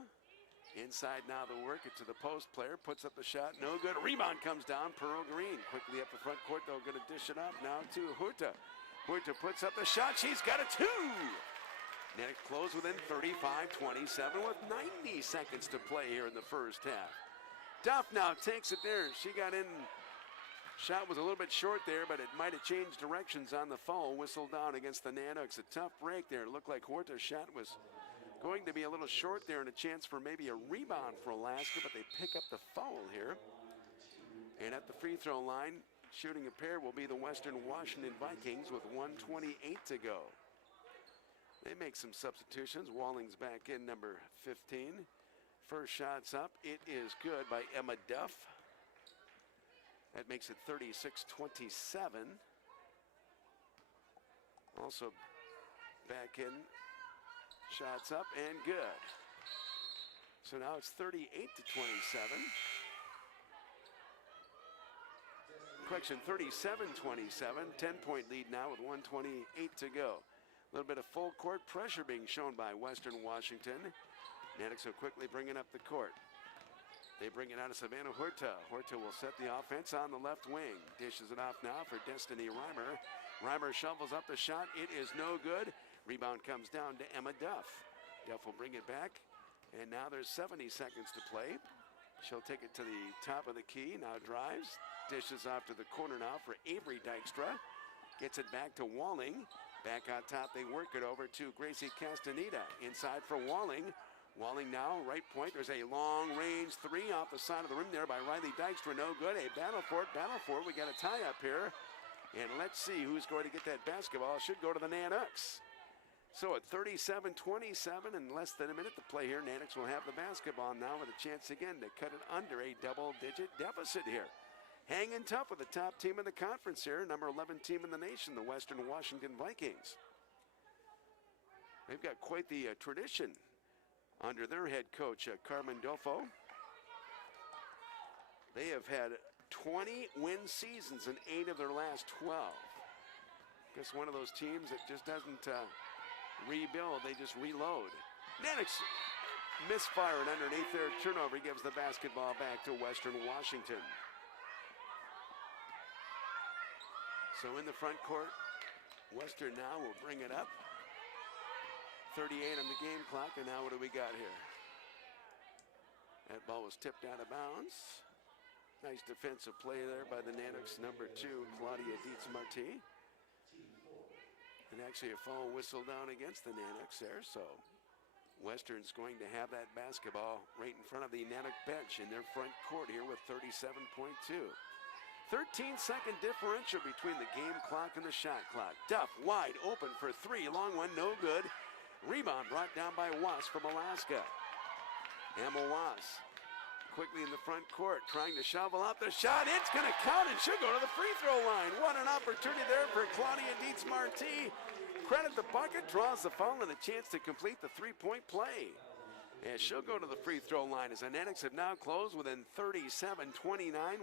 Inside now the work, it to the post player, puts up the shot, no good. Rebound comes down, Pearl Green. Quickly up the front court, they're going to dish it up now to Huerta. Huerta puts up the shot, she's got a 2! Nanooks close within 35-27 with 90 seconds to play here in the first half. Duff now takes it there, she got in. Shot was a little bit short there, but it might have changed directions on the foul. Whistled down against the Nanooks. A tough break there. It looked like Huerta's shot was going to be a little short there and a chance for maybe a rebound for Alaska, but they pick up the foul here. And at the free throw line, shooting a pair will be the Western Washington Vikings with 1:28 to go. They make some substitutions. Walling's back in, number 15. First shot's up. It is good by Emma Duff. That makes it 36-27. Also back in. Shots up and good. So now it's 38-27. Correction, 37-27. 10-point lead now with 1:28 to go. A little bit of full court pressure being shown by Western Washington. Nanooks will quickly bring it up the court. They bring it out of Savannah Huerta. Huerta will set the offense on the left wing. Dishes it off now for Destiny Reimer. Reimer shovels up the shot. It is no good. Rebound comes down to Emma Duff. Duff will bring it back. And now there's 70 seconds to play. She'll take it to the top of the key. Now drives. Dishes off to the corner now for Avery Dykstra. Gets it back to Walling. Back on top, they work it over to Gracie Castaneda. Inside for Walling. Walling now, right point. There's a long-range three off the side of the rim there by Riley Dykstra. No good. A battle for it. We got a tie up here. And let's see who's going to get that basketball. It should go to the Nanooks. So at 37-27 and less than a minute to play here, Nanooks will have the basketball now with a chance again to cut it under a double-digit deficit here. Hanging tough with the top team in the conference here, number 11 team in the nation, the Western Washington Vikings. They've got quite the tradition under their head coach, Carmen Dofo. They have had 20 win seasons in 8 of their last 12. Guess one of those teams that just doesn't rebuild, they just reload. Nanooks misfiring underneath their turnover, gives the basketball back to Western Washington. So in the front court, Western now will bring it up. 38 on the game clock, and now what do we got here? That ball was tipped out of bounds. Nice defensive play there by the Nanooks number 2, Claudia Dietz Marti. And actually a foul whistle down against the Nanooks there, so Western's going to have that basketball right in front of the Nanook bench in their front court here with 37.2. 13-second differential between the game clock and the shot clock. Duff wide open for three, long one, no good. Rebound brought down by Was from Alaska. Emma Was quickly in the front court, trying to shovel out the shot. It's going to count and she'll go to the free throw line. What an opportunity there for Claudia Dietz Marti. Credit the bucket, draws the foul and a chance to complete the three-point play. And she'll go to the free throw line as the Nanooks have now closed within 37-29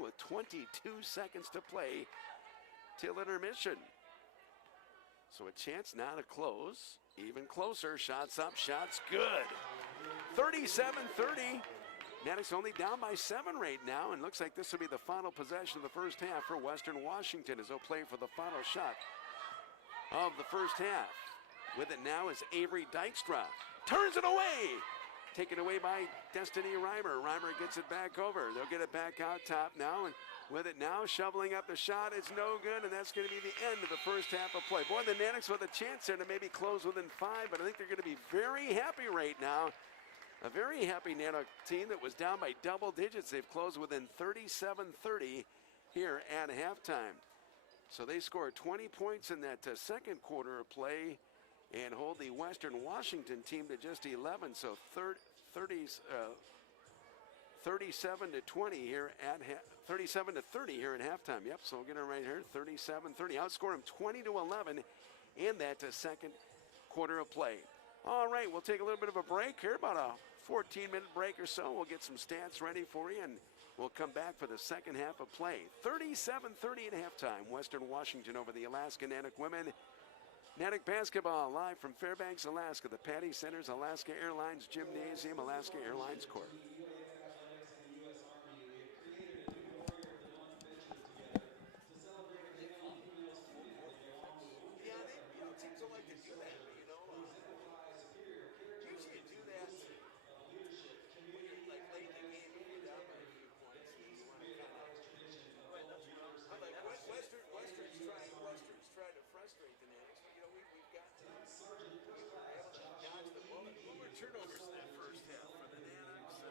with 22 seconds to play till intermission. So a chance now to close. Even closer, shots up, shots good. 37-30. Nanooks only down by 7 right now, and looks like this will be the final possession of the first half for Western Washington as they'll play for the final shot of the first half. With it now is Avery Dykstra. Turns it away. taken away by Destiny Reimer. Reimer gets it back over. They'll get it back out top now, and with it now, shoveling up the shot, it's no good, and that's going to be the end of the first half of play. Boy, the Nanooks with a chance there to maybe close within 5, but I think they're going to be very happy right now. A very happy Nanook team that was down by double digits. They've closed within 37-30 here at halftime. So they scored 20 points in that second quarter of play and hold the Western Washington team to just 11. So 37-20 here at 37-30 here at halftime. Yep, so we'll get it right here, 37-30. Outscore them 20-11 in that second quarter of play. All right, we'll take a little bit of a break here, about a 14-minute break or so. We'll get some stats ready for you, and we'll come back for the second half of play. 37-30 at halftime. Western Washington over the Alaska Nanook women. Nanook basketball live from Fairbanks, Alaska. The Patty Center's Alaska Airlines Gymnasium, Alaska Airlines Court. Turnovers in that first half for the Nanooks.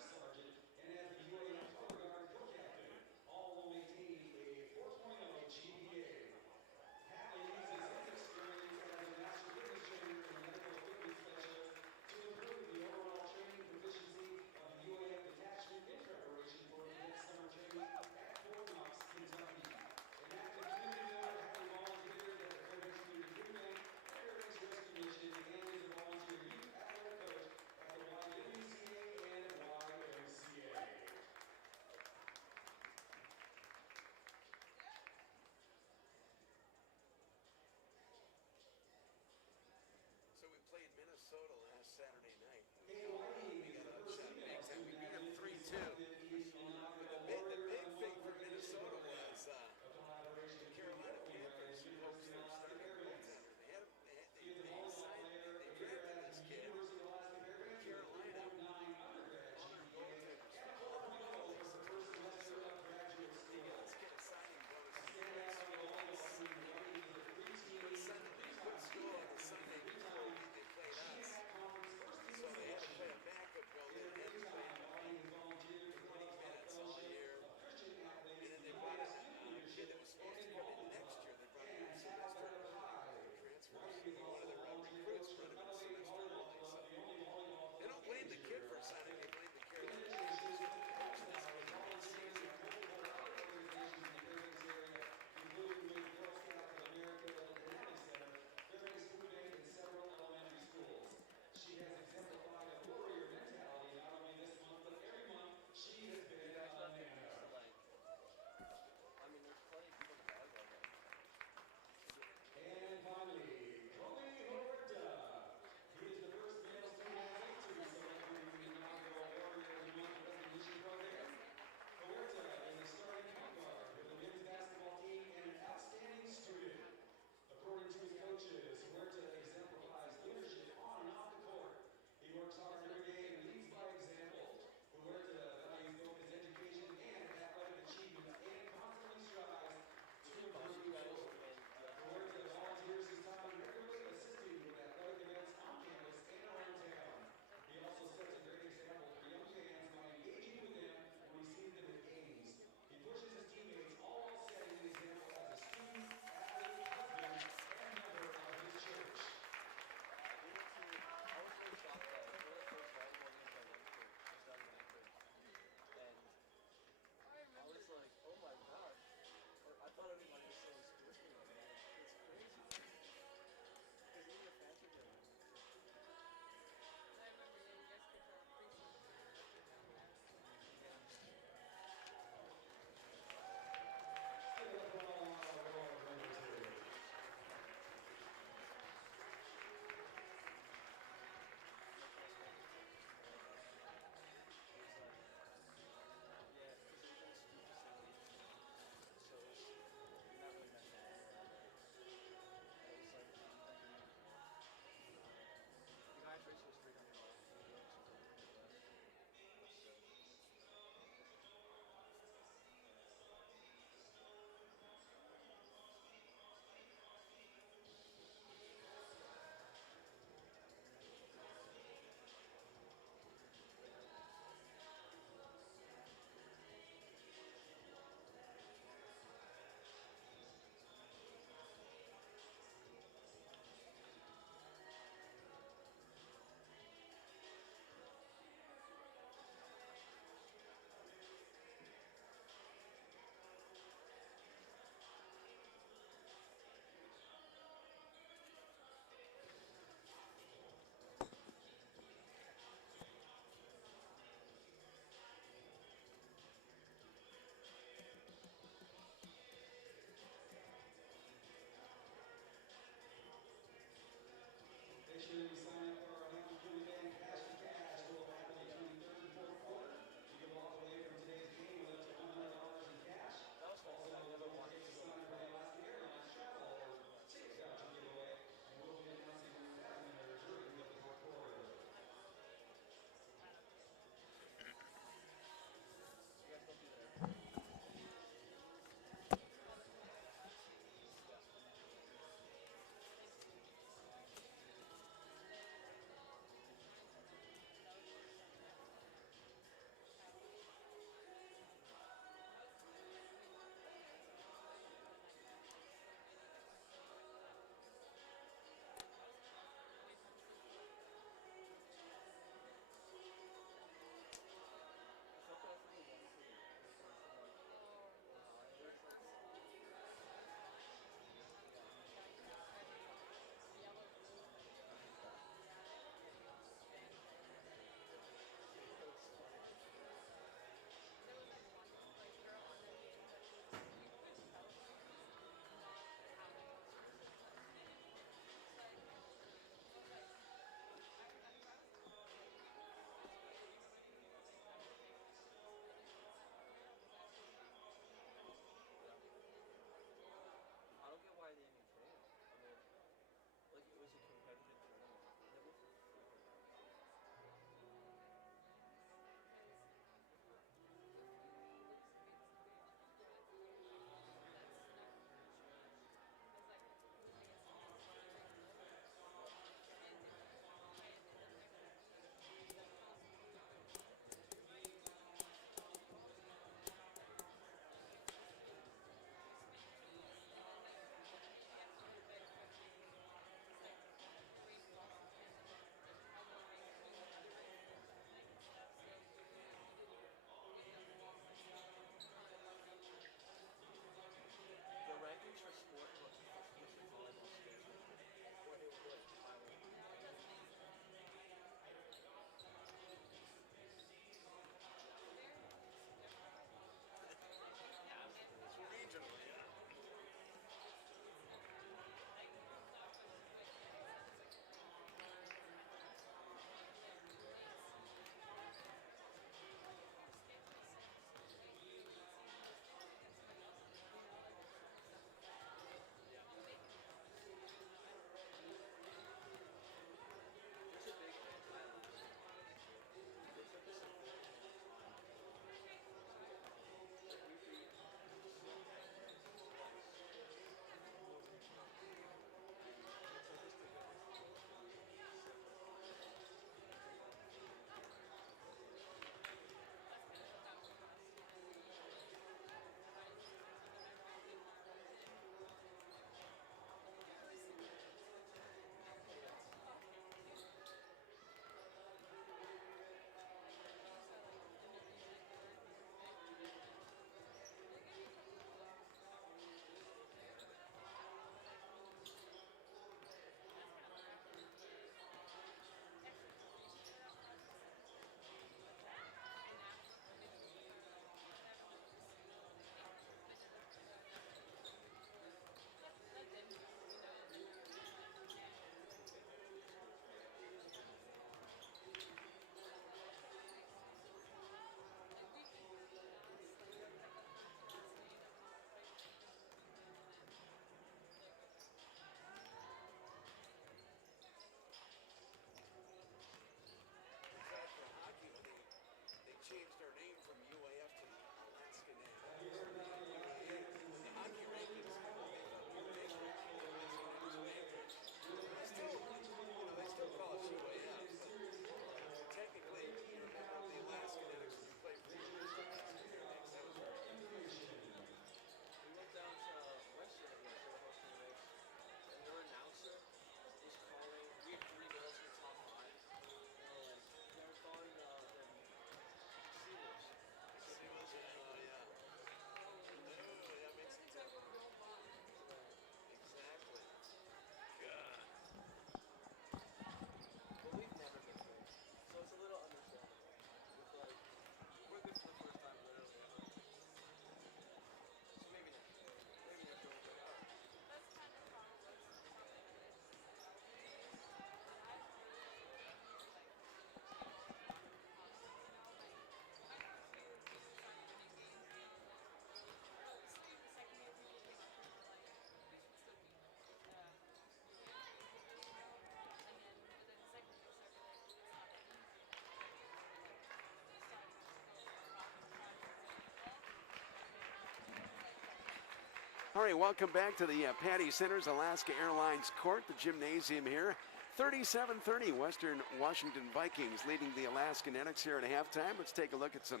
All right, welcome back to the Patty Center's Alaska Airlines Court, the gymnasium here. 37-30, Western Washington Vikings leading the Alaska Nanooks here at halftime. Let's take a look at some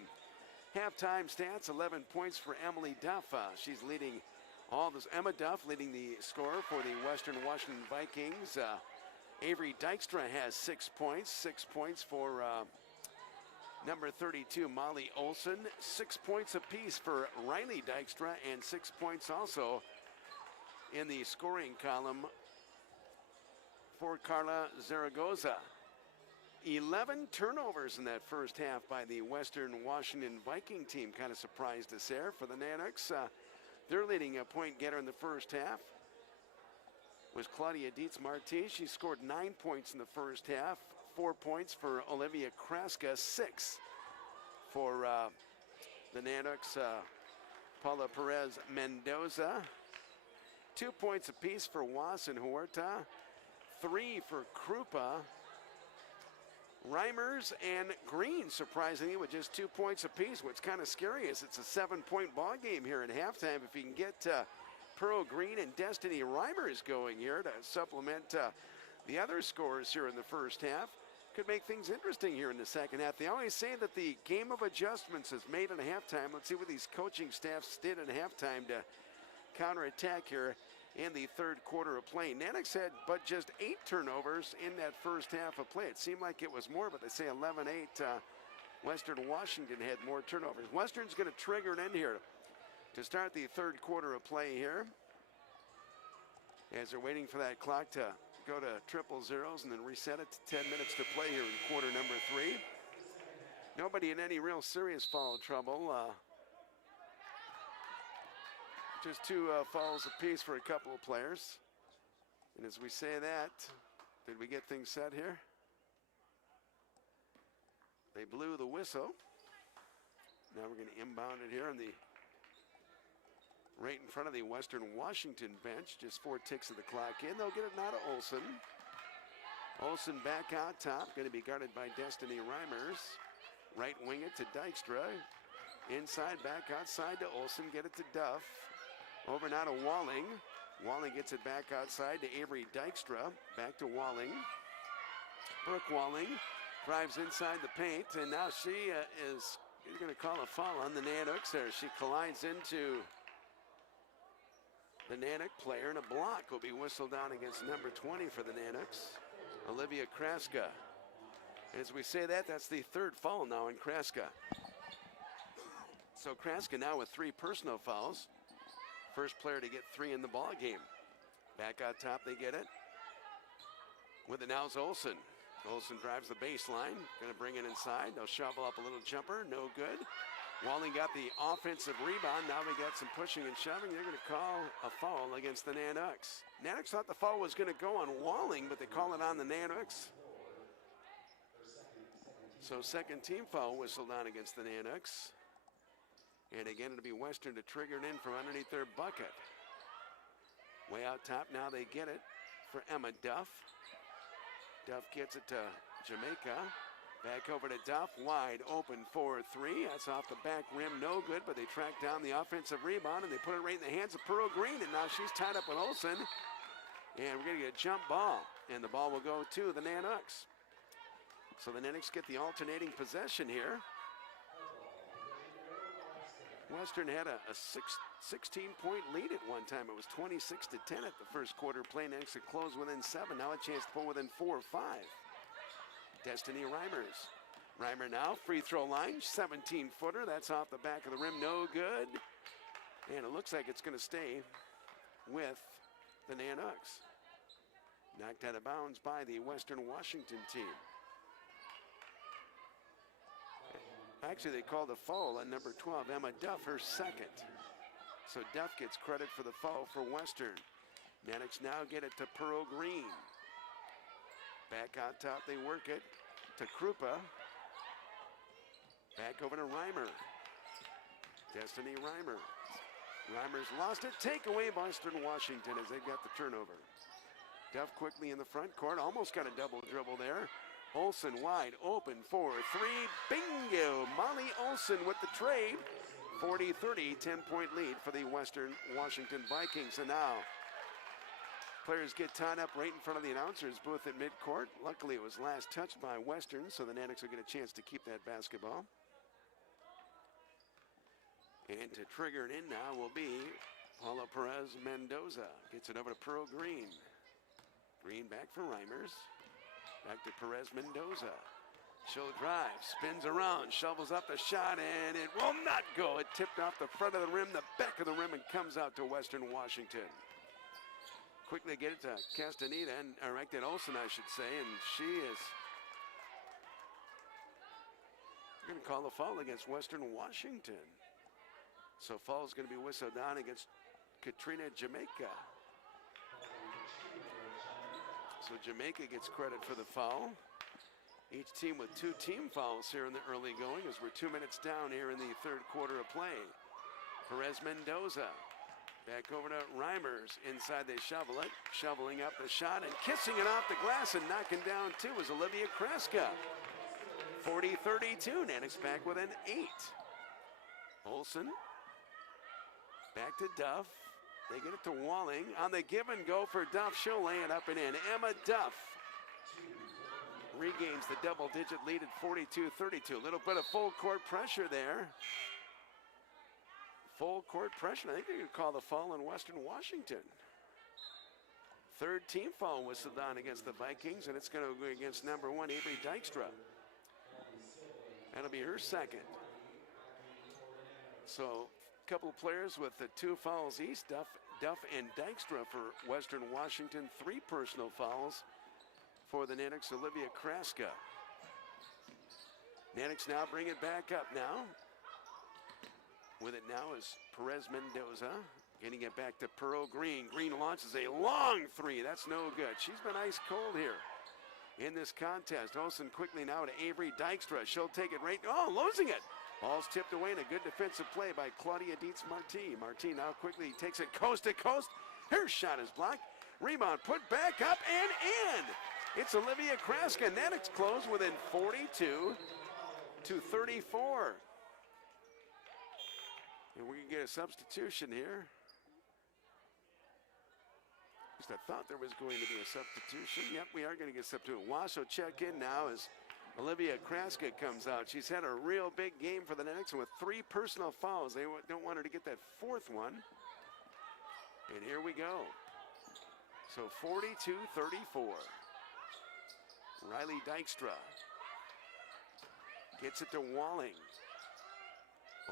halftime stats. 11 points for Emily Duff. She's leading all this. Emma Duff leading the score for the Western Washington Vikings. Avery Dykstra has 6 points. 6 points for number 32, Molly Olson. 6 points apiece for Riley Dykstra, and 6 points also in the scoring column for Carla Zaragoza. 11 turnovers in that first half by the Western Washington Viking team. Kind of surprised us there for the Nanooks. They're leading a point getter in the first half was Claudia Dietz-Marti. She scored 9 points in the first half. 4 points for Olivia Kraska. 6 for the Nanooks. Paula Perez Mendoza. 2 points apiece for Wasson Huerta. 3 for Krupa. Reimers and Green, surprisingly, with just 2 points apiece. What's kind of scary is it's a 7-point ball game here at halftime. If you can get Pearl Green and Destiny Reimers going here to supplement the other scores here in the first half, could make things interesting here in the second half. They always say that the game of adjustments is made at halftime. Let's see what these coaching staffs did at halftime to counterattack here in the third quarter of play. Nanooks had but just 8 turnovers in that first half of play. It seemed like it was more, but they say 11-8. Western Washington had more turnovers. Western's going to trigger it in here to start the third quarter of play here, as they're waiting for that clock to go to triple zeros and then reset it to 10 minutes to play here in quarter number 3. Nobody in any real serious foul trouble. Just 2 fouls apiece for a couple of players. And as we say that, did we get things set here? They blew the whistle. Now we're going to inbound it here on the right in front of the Western Washington bench. Just 4 ticks of the clock in. They'll get it now to Olson. Olson back out top. Going to be guarded by Destiny Reimers. Right wing it to Dykstra. Inside, back outside to Olson. Get it to Duff. Over now to Walling. Walling gets it back outside to Avery Dykstra. Back to Walling. Brooke Walling drives inside the paint, and now she is going to call a foul on the Nanooks there. She collides into the Nanook player, and a block will be whistled down against number 20 for the Nanooks, Olivia Kraska. And as we say that, that's the 3rd foul now in Kraska. So Kraska now with 3 personal fouls. First player to get 3 in the ball game. Back out top, they get it. With it now is Olson. Olson drives the baseline. Going to bring it inside. They'll shovel up a little jumper. No good. Walling got the offensive rebound. Now we got some pushing and shoving. They're going to call a foul against the Nanooks. Nanooks thought the foul was going to go on Walling, but they call it on the Nanooks. So second team foul whistled on against the Nanooks. And again, it'll be Western to trigger it in from underneath their bucket. Way out top, now they get it for Emma Duff. Duff gets it to Jamaica. Back over to Duff, wide open for 3. That's off the back rim, no good, but they track down the offensive rebound and they put it right in the hands of Pearl Green, and now she's tied up with Olson. And we're gonna get a jump ball, and the ball will go to the Nanooks. So the Nanooks get the alternating possession here. Western had a 16-point lead at one time. It was 26-10 at the first quarter. Play next to close within 7. Now a chance to pull within 4 or 5. Destiny Reimers. Reimer now, free throw line, 17-footer. That's off the back of the rim, no good. And it looks like it's going to stay with the Nanooks. Knocked out of bounds by the Western Washington team. Actually, they called a foul on number 12, Emma Duff, her second. So Duff gets credit for the foul for Western. Nanooks now get it to Pearl Green. Back out top, they work it to Krupa. Back over to Reimer. Destiny Reimer. Reimer's lost it. Take away Western Washington as they've got the turnover. Duff quickly in the front court. Almost got a double dribble there. Olson wide open for 3. Bingo! Molly Olson with the trade. 40-30, 10-point lead for the Western Washington Vikings. And now players get tied up right in front of the announcers booth at midcourt. Luckily, it was last touched by Western, so the Nanooks will get a chance to keep that basketball. And to trigger it in now will be Paula Perez Mendoza. Gets it over to Pearl Green. Green back for Reimers. Back to Perez Mendoza. She'll drive, spins around, shovels up the shot, and it will not go. It tipped off the front of the rim, the back of the rim, and comes out to Western Washington. Quickly get it to Castaneda, or Olsen, I should say, and she is going to call the foul against Western Washington. So foul is going to be whistled down against Katrina Jamaica. So Jamaica gets credit for the foul. Each team with 2 team fouls here in the early going as we're 2 minutes down here in the third quarter of play. Perez Mendoza back over to Reimers. Inside they shovel it, shoveling up the shot and kissing it off the glass and knocking down 2 is Olivia Kraska. 40-32, Nanooks back with an 8. Olsen back to Duff. They get it to Walling. On the give and go for Duff, she'll lay it up and in. Emma Duff regains the double-digit lead at 42-32. A little bit of full court pressure there. Full court pressure. I think they could call the foul on Western Washington. Third team foul whistled on against the Vikings, and it's going to go against number 1, Avery Dykstra. That'll be her second. So a couple of players with the 2 fouls each, Duff and Dykstra for Western Washington. 3 personal fouls for the Nanooks, Olivia Kraska. Nanooks now bring it back up now. With it now is Perez Mendoza. Getting it back to Pearl Green. Green launches a long 3. That's no good. She's been ice cold here in this contest. Olsen quickly now to Avery Dykstra. She'll take it right. Oh, losing it. Ball's tipped away and a good defensive play by Claudia Dietz-Marti. Marti now quickly takes it coast to coast. Her shot is blocked. Rebound put back up and in. It's Olivia Kraska. Nanooks close within 42-34. And we can get a substitution here. At least I thought there was going to be a substitution. Yep, we are going to get a substitution. Wash will check in now as Olivia Kraska comes out. She's had a real big game for the Nanooks, and with 3 personal fouls, they don't want her to get that 4th one. And here we go. So 42-34. Riley Dykstra gets it to Walling.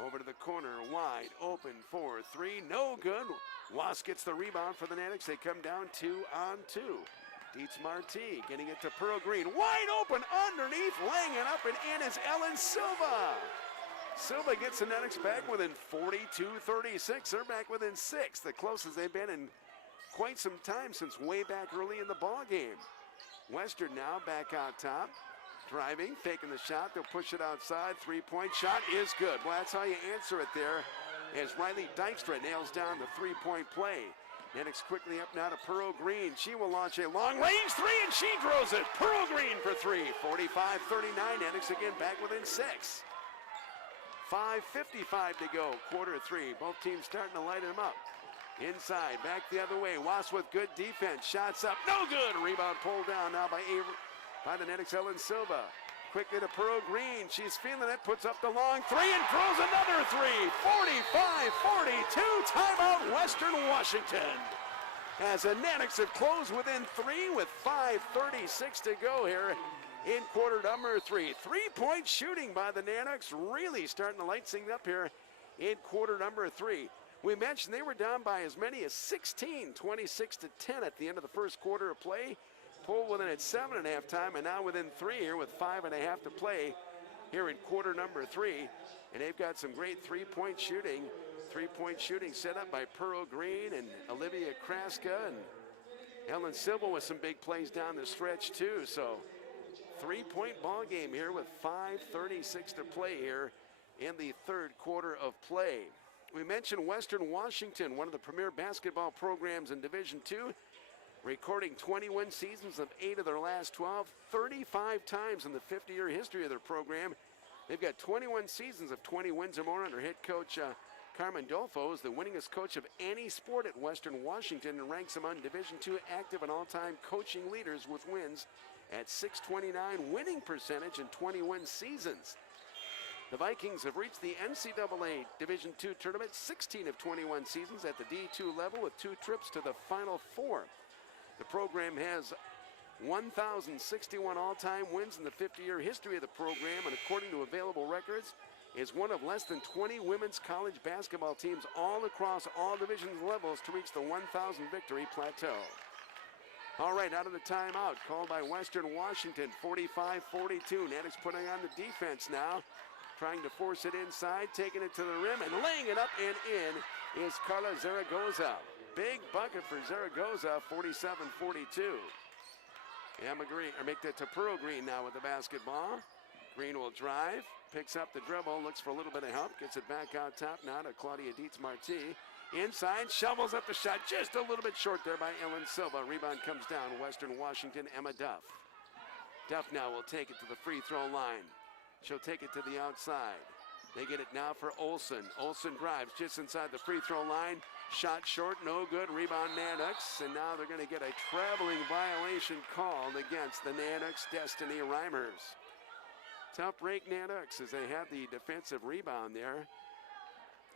Over to the corner, wide open for 3, no good. Wasp gets the rebound for the Nanooks. They come down 2-on-2. Dietz-Marti getting it to Pearl Green, wide open underneath, laying it up and in is Ellen Silva. Silva gets the Nanooks back within 42-36. They're back within 6, the closest they've been in quite some time since way back early in the ball game. Western now back out top, driving, taking the shot. They'll push it outside. 3-point shot is good. Well, that's how you answer it there as Riley Dykstra nails down the 3-point play. Nanooks quickly up now to Pearl Green. She will launch a long-range 3, and she throws it. Pearl Green for 3. 45-39. Nanooks again back within 6. 5:55 to go, quarter 3. Both teams starting to light them up. Inside, back the other way. Wasp with good defense. Shots up, no good. Rebound pulled down now by the Nanooks, Ellen Silva. Quickly to Pearl Green. She's feeling it, puts up the long 3 and throws another 3. 45-42, timeout Western Washington. As the Nanooks have closed within 3 with 5:36 to go here in quarter number 3. 3-point shooting by the Nanooks, really starting to light things up here in quarter number 3. We mentioned they were down by as many as 16, 26-10 at the end of the first quarter of play. Pulled within at 7 at halftime, and now within 3 here with 5.5 to play here in quarter number 3. And they've got some great 3-point shooting. 3-point shooting set up by Pearl Green and Olivia Kraska and Ellen Silva with some big plays down the stretch too. So 3-point ball game here with 5:36 to play here in the third quarter of play. We mentioned Western Washington, one of the premier basketball programs in Division II, recording 21 seasons of 8 of their last 12, 35 times in the 50-year history of their program. They've got 21 seasons of 20 wins or more under head coach Carmen Dolfo is the winningest coach of any sport at Western Washington and ranks among Division II active and all-time coaching leaders with wins at .629 winning percentage in 21 seasons. The Vikings have reached the NCAA Division II tournament 16 of 21 seasons at the D2 level with 2 trips to the Final Four. The program has 1,061 all-time wins in the 50-year history of the program, and according to available records, is one of less than 20 women's college basketball teams all across all division levels to reach the 1,000 victory plateau. All right, out of the timeout called by Western Washington, 45-42. Nanooks putting on the defense now, trying to force it inside, taking it to the rim, and laying it up and in is Carla Zaragoza. Big bucket for Zaragoza, 47-42. Emma Green, or make that to Pearl Green now with the basketball. Green will drive, picks up the dribble, looks for a little bit of help, gets it back out top now to Claudia Dietz-Marti. Inside, shovels up the shot, just a little bit short there by Ellen Silva. Rebound comes down, Western Washington, Emma Duff. Duff now will take it to the free throw line. She'll take it to the outside. They get it now for Olsen. Olsen drives just inside the free throw line. Shot short, no good. Rebound Nanooks. And now they're going to get a traveling violation called against the Nanooks Destiny Reimers. Tough break Nanooks as they have the defensive rebound there.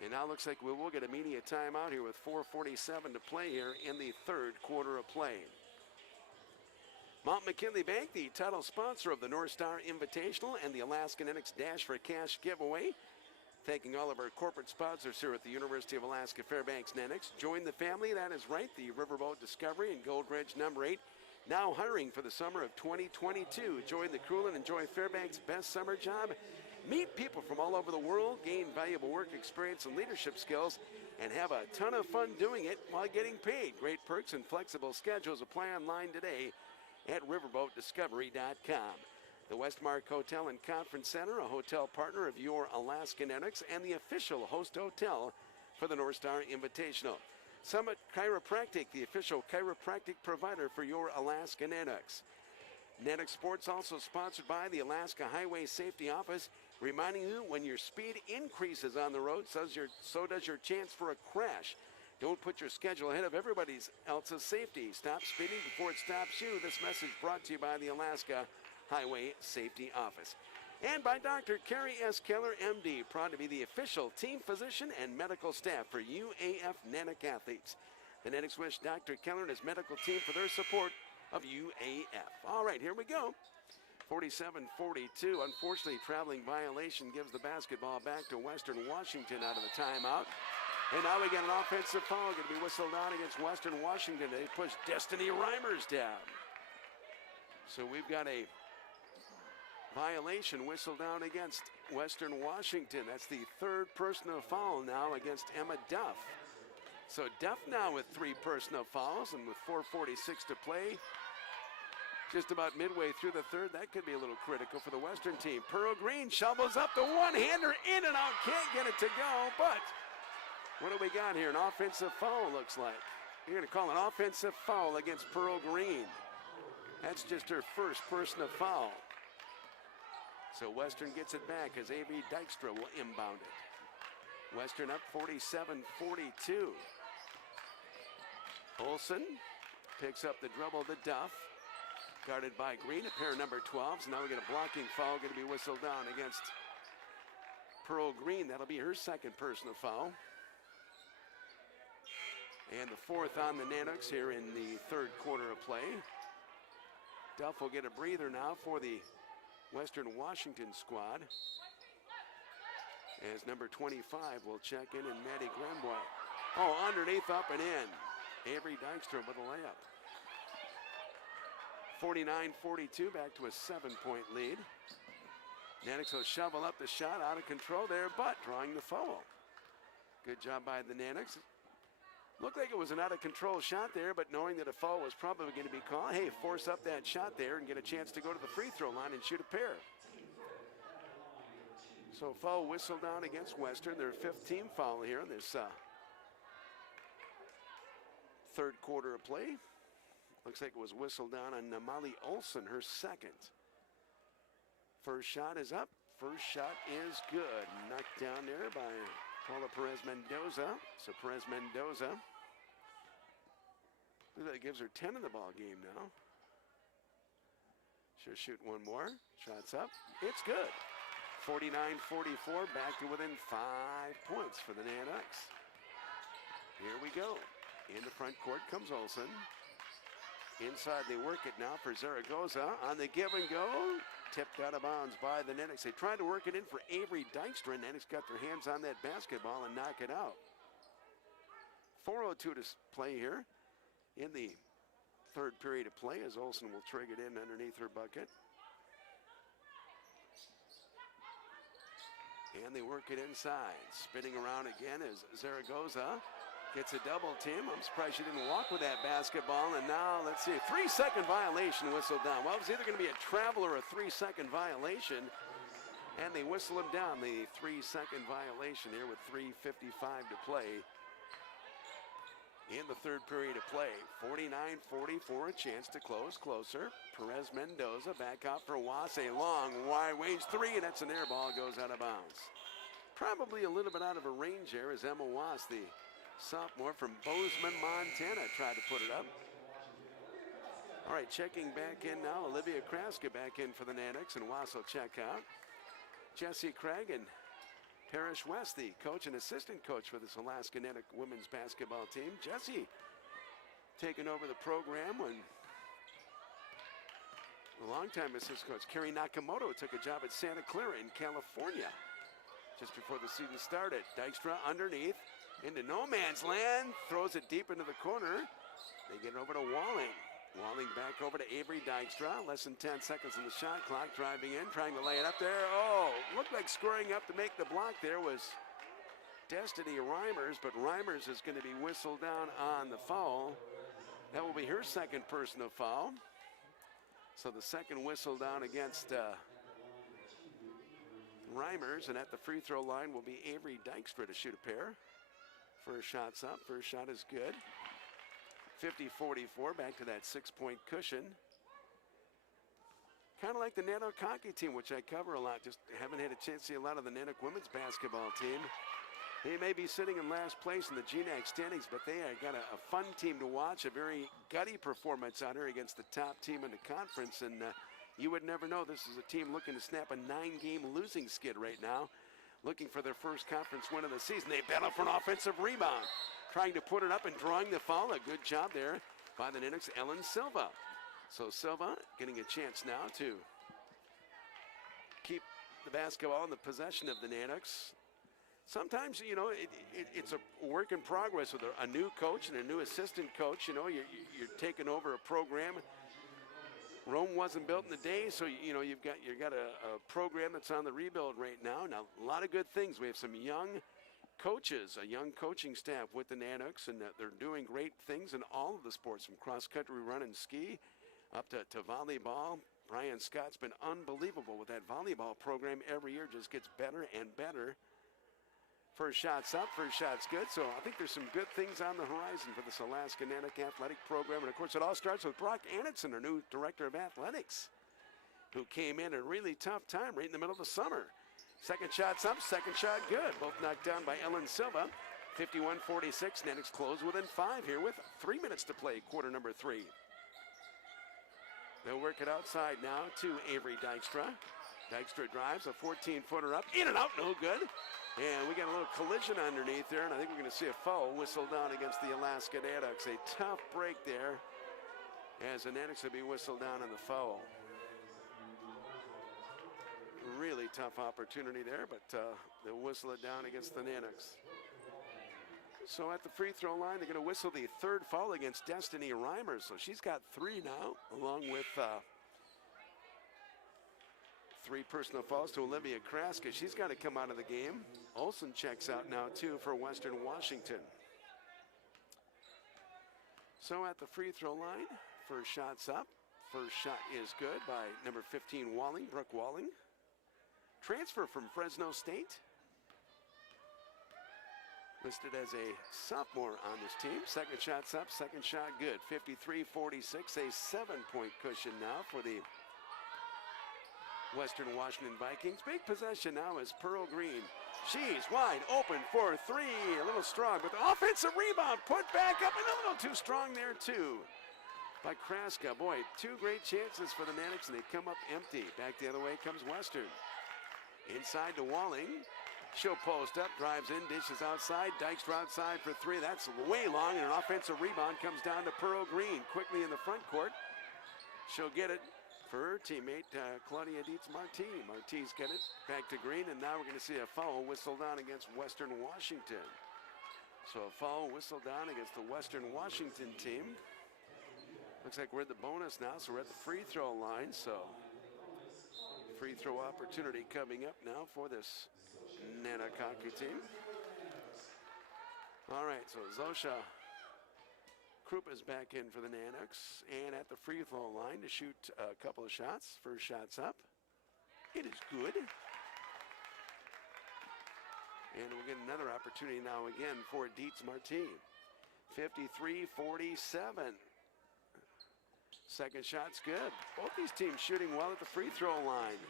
And now looks like we will get a media timeout here with 4:47 to play here in the third quarter of play. Mount McKinley Bank, the title sponsor of the North Star Invitational and the Alaska Nanooks Dash for Cash giveaway. Thanking all of our corporate sponsors here at the University of Alaska Fairbanks Nanooks. Join the family, that is right, the Riverboat Discovery and Gold Ridge number 8. Now hiring for the summer of 2022. Join the crew and enjoy Fairbanks' best summer job. Meet people from all over the world, gain valuable work experience and leadership skills, and have a ton of fun doing it while getting paid. Great perks and flexible schedules. Apply online today at riverboatdiscovery.com. The Westmark Hotel and Conference Center, a hotel partner of your Alaska Nanooks and the official host hotel for the North Star Invitational. Summit Chiropractic, the official chiropractic provider for your Alaska Nanooks. Nanooks Sports also sponsored by the Alaska Highway Safety Office, reminding you when your speed increases on the road, so does your chance for a crash. Don't put your schedule ahead of everybody else's safety. Stop speeding before it stops you. This message brought to you by the Alaska Highway Safety Office. And by Dr. Carrie S. Keller, MD, proud to be the official team physician and medical staff for UAF Nanook athletes. The Nanooks wish Dr. Keller and his medical team for their support of UAF. All right, here we go. 47-42. Unfortunately, traveling violation gives the basketball back to Western Washington out of the timeout. And now we get an offensive foul going to be whistled on against Western Washington. They push Destiny Reimers down. So we've got a violation whistled down against Western Washington. That's the third personal foul now against Emma Duff. So Duff now with 3 personal fouls, and with 4:46 to play, just about midway through the third, that could be a little critical for the Western team. Pearl Green shovels up the one-hander, in and out, can't get it to go, but what do we got here? An offensive foul, looks like. You're going to call an offensive foul against Pearl Green. That's just her first personal foul. So Western gets it back as A.B. Dykstra will inbound it. Western up 47-42. Olsen picks up the dribble to Duff. Guarded by Green, a pair of number 12s. So now we get a blocking foul going to be whistled down against Pearl Green. That'll be her second personal foul. And the fourth on the Nanooks here in the third quarter of play. Duff will get a breather now for the Western Washington squad, as number 25 will check in, and Maddie Granboy. Oh, underneath, up and in. Avery Dykstra with a layup. 49-42, back to a 7-point lead. Nanooks will shovel up the shot, out of control there, but drawing the foul. Good job by the Nanooks. Looked like it was an out-of-control shot there, but knowing that a foul was probably going to be called, hey, force up that shot there and get a chance to go to the free throw line and shoot a pair. So foul whistled down against Western, their 5th team foul here in this third quarter of play. Looks like it was whistled down on Namali Olsen, her 2nd. First shot is up, First shot is good. Knocked down there by Paula Perez Mendoza. So Perez Mendoza, that gives her 10 in the ball game now. She'll shoot one more. Shots up. It's good. 49-44, back to within 5 points for the Nanooks. Here we go. In the front court comes Olsen. Inside they work it now for Zaragoza. On the give and go. Tipped out of bounds by the Nanooks. They tried to work it in for Avery Dykstra. Nanooks got their hands on that basketball and knock it out. 4:02 to play here in the third period of play as Olsen will trig it in underneath her bucket. And they work it inside. Spinning around again is Zaragoza. Gets a double team. I'm surprised she didn't walk with that basketball. And now, let's see, 3-second violation whistled down. Well, it was either going to be a travel or a 3-second violation. And they whistle him down, the 3-second violation here with 3:55 to play in the third period of play. 49-44, a chance to close closer. Perez Mendoza back out for Was. A long wide range three, and that's an air ball, goes out of bounds. Probably a little bit out of her range there as Emma Was, the sophomore from Bozeman, Montana, tried to put it up. All right, checking back in now. Olivia Kraska back in for the Nanooks, and Was will check out. Jesse Craig and Parrish West, the coach and assistant coach for this Alaska Nanook women's basketball team. Jesse taking over the program when a longtime assistant coach, Kerry Nakamoto, took a job at Santa Clara in California just before the season started. Dykstra underneath. Into no man's land, throws it deep into the corner. They get it over to Walling. Walling back over to Avery Dykstra. Less than 10 seconds on the shot clock. Driving in, trying to lay it up there. Oh, looked like scoring up to make the block there was Destiny Reimers, but Reimers is going to be whistled down on the foul. That will be her second personal foul. So the second whistle down against Reimers, and at the free throw line will be Avery Dykstra to shoot a pair. First shot's up. First shot is good. 50-44, back to that 6-point cushion. Kind of like the Nanook hockey team, which I cover a lot. Just haven't had a chance to see a lot of the Nanook women's basketball team. They may be sitting in last place in the GNAC standings, but they got a fun team to watch. A very gutty performance out here against the top team in the conference. And you would never know this is a team looking to snap a 9-game losing skid right now, looking for their first conference win of the season. They battle for an offensive rebound, trying to put it up and drawing the foul. A good job there by the Nanooks, Ellen Silva. So Silva getting a chance now to keep the basketball in the possession of the Nanooks. Sometimes, you know, it's a work in progress with a new coach and a new assistant coach. You know, you're taking over a program. Rome wasn't built in a day, so you know you've got a program that's on the rebuild right now. Now a lot of good things. We have some young coaches, a young coaching staff with the Nanooks, and they're doing great things in all of the sports, from cross country, run, and ski, up to volleyball. Brian Scott's been unbelievable with that volleyball program. Every year just gets better and better. First shot's up, first shot's good. So I think there's some good things on the horizon for this Alaska Nanook athletic program. And of course, it all starts with Brock Annetson, our new director of athletics, who came in at a really tough time right in the middle of the summer. Second shot's up, second shot good. Both knocked down by Ellen Silva. 51-46, Nanooks close within 5 here with 3 minutes to play, quarter number 3. They'll work it outside now to Avery Dykstra. Dykstra drives, a 14-footer up, in and out, no good. And we got a little collision underneath there, and I think we're going to see a foul whistled down against the Alaska Nanooks. A tough break there as the Nanooks will be whistled down on the foul. Really tough opportunity there, but they'll whistle it down against the Nanooks. So at the free throw line, they're going to whistle the third foul against Destiny Reimers. So she's got 3 now, along with 3 personal fouls to Olivia Kraska. She's got to come out of the game. Olsen checks out now, too, for Western Washington. So at the free throw line, first shot's up. First shot is good by number 15, Walling, Brooke Walling. Transfer from Fresno State. Listed as a sophomore on this team. Second shot's up, second shot good. 53-46, a 7-point cushion now for the Western Washington Vikings. Big possession now is Pearl Green. She's wide open for three. A little strong, but the offensive rebound put back up and a little too strong there too by Kraska. Boy, two great chances for the Nanooks, and they come up empty. Back the other way comes Western. Inside to Walling. She'll post up, drives in, dishes outside. Dykstra outside for three. That's way long, and an offensive rebound comes down to Pearl Green. Quickly in the front court. She'll get it for her teammate, Claudia Dietz-Marti. Marti's got it back to Green, and now we're going to see a foul whistled on against Western Washington. So a foul whistled on against the Western Washington team. Looks like we're at the bonus now, so we're at the free throw line. So free throw opportunity coming up now for this Nanooks team. All right, so Zosha Krupa's back in for the Nanooks, and at the free throw line to shoot a couple of shots. First shot's up. It is good. And we'll get another opportunity now again for Dietz-Marti. 53-47. Second shot's good. Both these teams shooting well at the free throw line.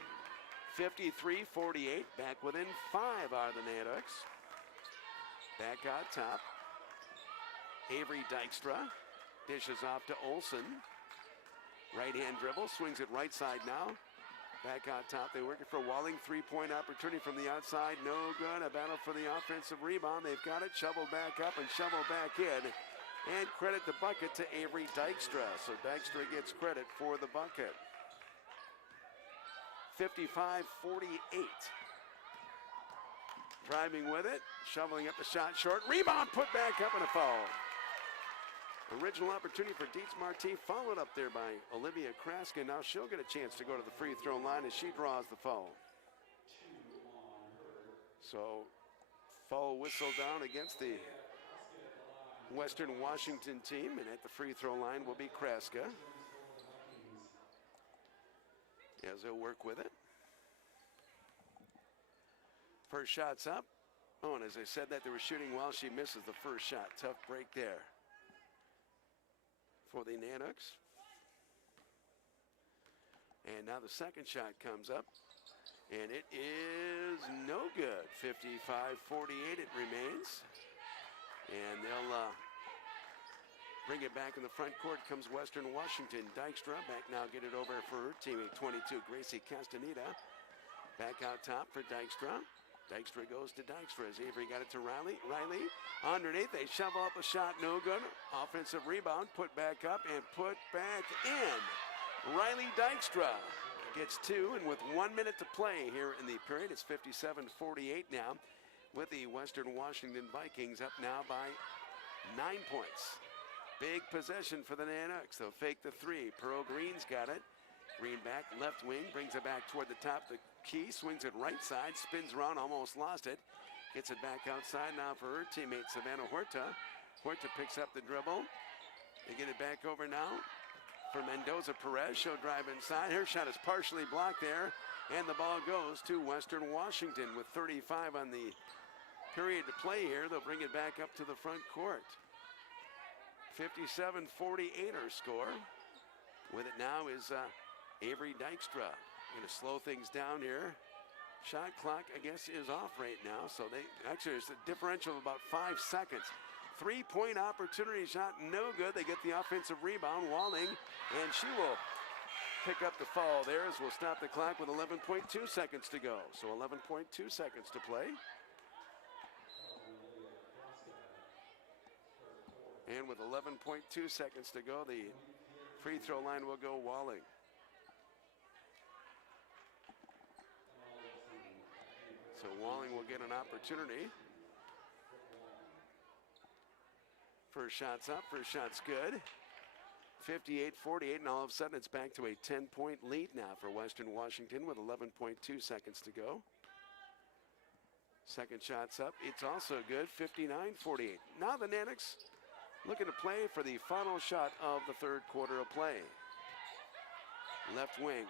53-48. Back within 5 are the Nanooks. Back out top. Avery Dykstra dishes off to Olsen. Right-hand dribble, swings it right side now. Back out top, they working for Walling. Three-point opportunity from the outside, no good. A battle for the offensive rebound. They've got it, shoveled back up and shoveled back in. And credit the bucket to Avery Dykstra. So Dykstra gets credit for the bucket. 55-48. Driving with it, shoveling up the shot short. Rebound put back up and a foul. Original opportunity for Dietz-Marti, followed up there by Olivia Kraska. Now she'll get a chance to go to the free throw line as she draws the foul. So foul whistle down against the Western Washington team, and at the free throw line will be Kraska as they'll work with it. First shot's up. Oh, and as I said that they were shooting well, she misses the first shot. Tough break there for the Nanooks. And now the second shot comes up, and it is no good. 55-48 it remains. And they'll bring it back in the front court. Comes Western Washington. Dykstra back now, get it over for her teammate, 22, Gracie Castaneda. Back out top for Dykstra. Dykstra goes to Dykstra as Avery got it to Riley. Riley underneath, they shovel up a shot, no good. Offensive rebound, put back up and put back in. Riley Dykstra gets 2, and with 1 minute to play here in the period, it's 57-48 now, with the Western Washington Vikings up now by 9 points. Big possession for the Nanooks. They'll fake the three. Pearl Green's got it. Green back, left wing, brings it back toward the top. The key, swings it right side, spins around, almost lost it. Gets it back outside now for her teammate, Savannah Huerta. Huerta picks up the dribble. They get it back over now for Mendoza Perez. She'll drive inside. Her shot is partially blocked there, and the ball goes to Western Washington with 35 on the period to play here. They'll bring it back up to the front court. 57-48 our score. With it now is Avery Dykstra. Going to slow things down here. Shot clock, I guess, is off right now. So they actually, there's a differential of about 5 seconds. 3-point opportunity shot, no good. They get the offensive rebound. Walling, and she will pick up the foul there as we'll stop the clock with 11.2 seconds to go. So 11.2 seconds to play. And with 11.2 seconds to go, the free throw line will go Walling. So Walling will get an opportunity. First shot's up, first shot's good. 58-48, and all of a sudden it's back to a 10-point lead now for Western Washington with 11.2 seconds to go. Second shot's up, it's also good, 59-48. Now the Nanooks looking to play for the final shot of the third quarter of play. Left wing,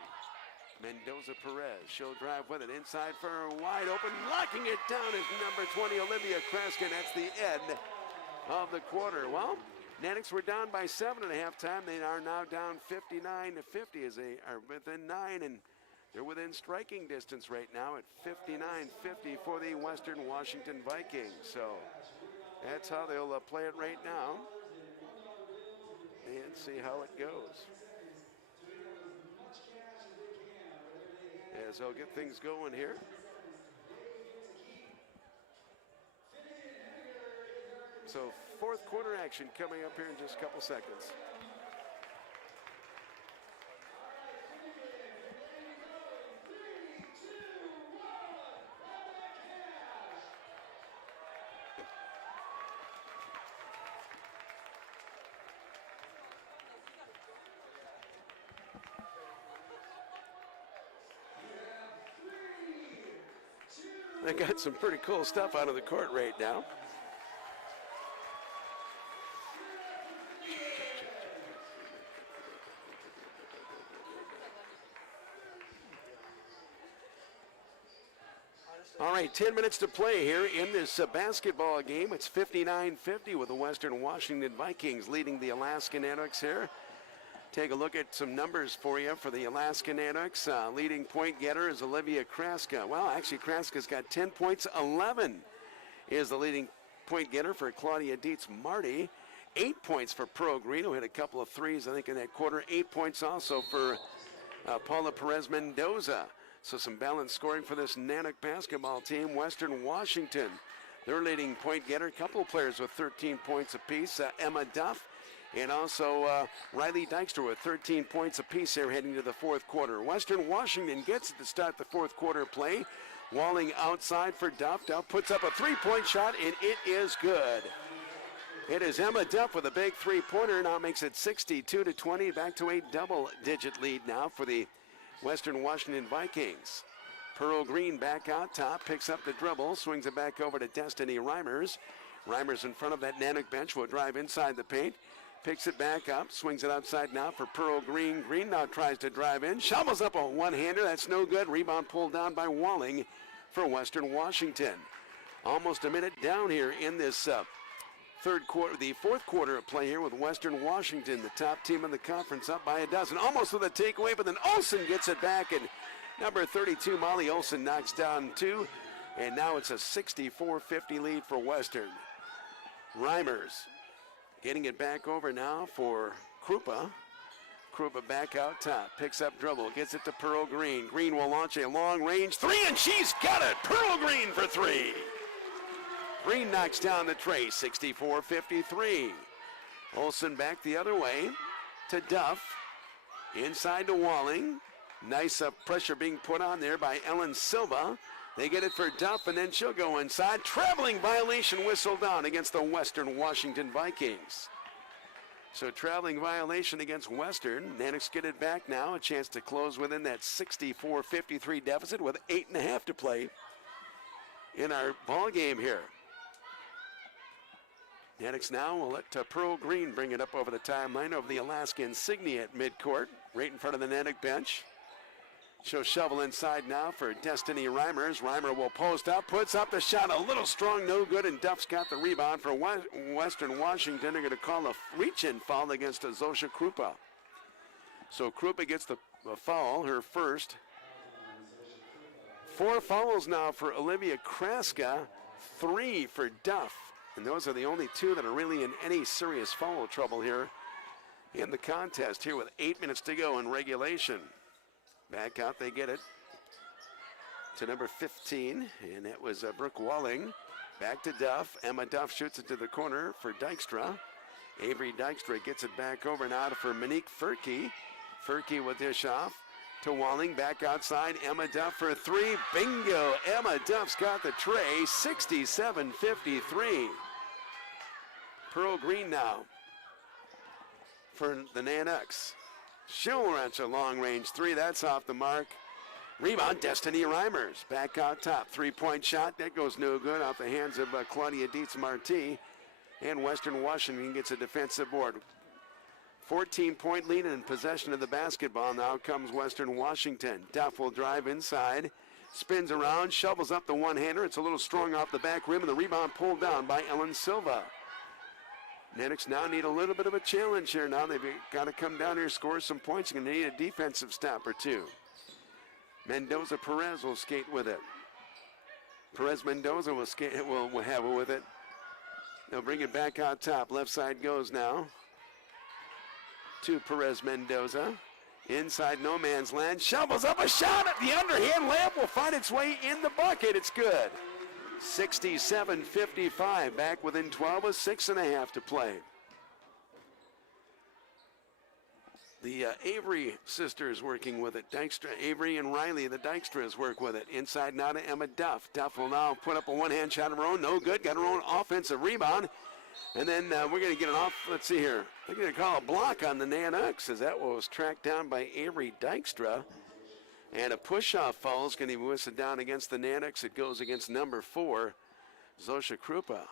Mendoza Perez. She'll drive with it inside for her, wide open. Locking it down is number 20, Olivia Kraska. That's the end of the quarter. Well, Nanooks were down by 7 at halftime. They are now down 59-50 as they are within 9, and They're within striking distance right now at 59-50 for the Western Washington Vikings. So that's how they'll play it right now and see how it goes. As they'll get things going here. So fourth quarter action coming up here in just a couple seconds. They got some pretty cool stuff out of the court right now. All right, 10 minutes to play here in this basketball game. It's 59-50 with the Western Washington Vikings leading the Alaska Nanooks here. Take a look at some numbers for you for the Alaska Nanooks. Leading point getter is Olivia Kraska. Well, actually, Kraska's got 10 points. 11 is the leading point getter for Claudia Dietz-Marty. 8 points for Pearl Green, who hit a couple of threes, I think, in that quarter. 8 points also for Paula Perez-Mendoza. So some balanced scoring for this Nanook basketball team. Western Washington, their leading point getter. A couple of players with 13 points apiece. Emma Duff and also Riley Dykstra with 13 points apiece here heading to the fourth quarter. Western Washington gets it to start the fourth quarter play. Walling outside for Duff. Duff puts up a three-point shot, and it is good. It is Emma Duff with a big three-pointer. Now makes it 62-20. Back to a double-digit lead now for the Western Washington Vikings. Pearl Green back out top, picks up the dribble, swings it back over to Destiny Reimers. Reimers in front of that Nanook bench will drive inside the paint. Picks it back up, swings it outside now for Pearl Green. Green now tries to drive in, shovels up a one-hander. That's no good. Rebound pulled down by Walling for Western Washington. Almost a minute down here in this the fourth quarter of play here with Western Washington, the top team in the conference, up by a dozen. Almost with a takeaway, but then Olsen gets it back, and number 32, Molly Olsen, knocks down two, and now it's a 64-50 lead for Western. Reimers getting it back over now for Krupa. Krupa back out top, picks up dribble, gets it to Pearl Green. Green will launch a long-range three, and she's got it! Pearl Green for three! Green knocks down the tray, 64-53. Olsen back the other way to Duff. Inside to Walling. Nice pressure being put on there by Ellen Silva. They get it for Duff, and then she'll go inside. Traveling violation whistled down against the Western Washington Vikings. So traveling violation against Western. Nanooks get it back now. A chance to close within that 64-53 deficit with 8.5 to play in our ball game here. Nanooks now will let Pearl Green bring it up over the timeline over the Alaska insignia at midcourt, right in front of the Nanook bench. She'll shovel inside now for Destiny Reimers. Reimer will post up, puts up the shot, a little strong, no good, and Duff's got the rebound for Western Washington. They're going to call a reach-in foul against Zosha Krupa. So Krupa gets the foul, her first. 4 fouls now for Olivia Kraska, 3 for Duff. And those are the only 2 that are really in any serious foul trouble here in the contest here with 8 minutes to go in regulation. Back out, they get it to number 15, and that was Brooke Walling. Back to Duff. Emma Duff shoots it to the corner for Dykstra. Avery Dykstra gets it back over now for Monique Furkey. Furkey will dish off to Walling. Back outside, Emma Duff for 3. Bingo! Emma Duff's got the tray, 67-53. Pearl Green now for the Nanooks. She'll launch a long-range 3. That's off the mark. Rebound, Destiny Reimers. Back out top. 3-point shot. That goes no good off the hands of Claudia Dietz-Marty. And Western Washington gets a defensive board. 14-point lead in possession of the basketball. Now comes Western Washington. Duff will drive inside. Spins around. Shovels up the one-hander. It's a little strong off the back rim. And the rebound pulled down by Ellen Silva. Nanooks now need a little bit of a challenge here. Now they've got to come down here, score some points. You're going to need a defensive stop or 2. Mendoza-Perez will skate with it. Perez-Mendoza will have it with it. They'll bring it back out top. Left side goes now to Perez-Mendoza. Inside no man's land. Shovels up a shot at the underhand layup. Will find its way in the bucket. It's good. 67-55. Back within 12 with 6.5 to play. The Avery sisters working with it. Dykstra, Avery and Riley, the Dykstras work with it. Inside now to Emma Duff. Duff will now put up a one-hand shot of her own. No good. Got her own offensive rebound. And then we're going to get an off. Let's see here. They're going to call a block on the Nanooks, as that was tracked down by Avery Dykstra. And a push-off foul is going to be whistled down against the Nanooks. It goes against number 4, Zosha Krupa.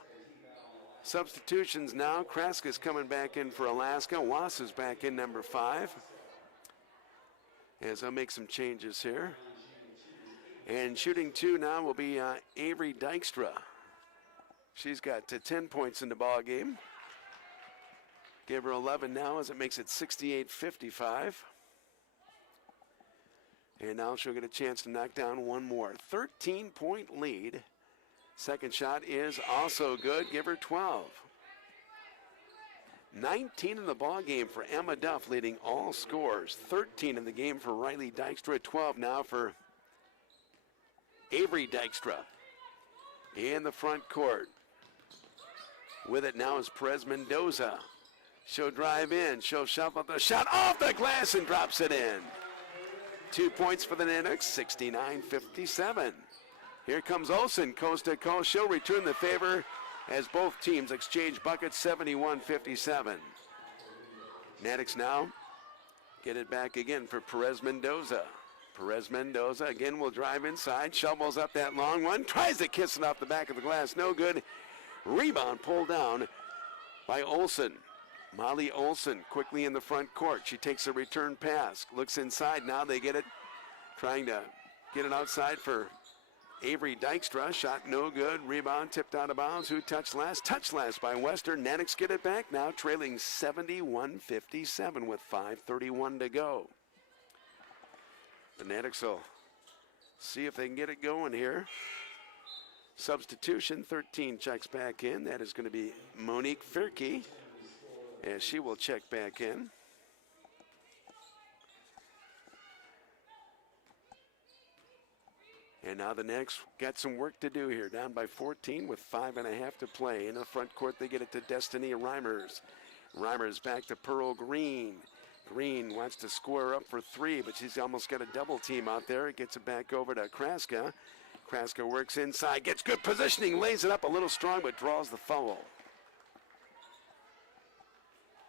Substitutions now. Kraska's coming back in for Alaska. Was is back in number 5. As I'll make some changes here. And shooting 2 now will be Avery Dykstra. She's got 10 points in the ball game. Give her 11 now as it makes it 68-55. And now she'll get a chance to knock down one more. 13-point lead. Second shot is also good. Give her 12. 19 in the ball game for Emma Duff, leading all scores. 13 in the game for Riley Dykstra. 12 now for Avery Dykstra. In the front court. With it now is Perez Mendoza. She'll drive in. She'll shuffle the shot off the glass and drops it in. 2 points for the Nanooks, 69-57. Here comes Olsen, coast to coast. She'll return the favor as both teams exchange buckets, 71-57. Nanooks now get it back again for Perez Mendoza. Perez Mendoza again will drive inside, shovels up that long one, tries to kiss it off the back of the glass, no good. Rebound pulled down by Olsen. Molly Olsen quickly in the front court. She takes a return pass, looks inside. Now they get it, trying to get it outside for Avery Dykstra. Shot no good. Rebound tipped out of bounds. Who touched last? Touched last by Western. Nanooks get it back now, trailing 71-57 with 5:31 to go. The Nanooks will see if they can get it going here. Substitution, 13 checks back in. That is going to be Monique Firke, as she will check back in. And now the Nanooks got some work to do here. Down by 14 with 5.5 to play. In the front court, they get it to Destiny Reimers. Reimers back to Pearl Green. Green wants to square up for 3, but she's almost got a double team out there. It gets it back over to Kraska. Kraska works inside, gets good positioning, lays it up a little strong, but draws the foul.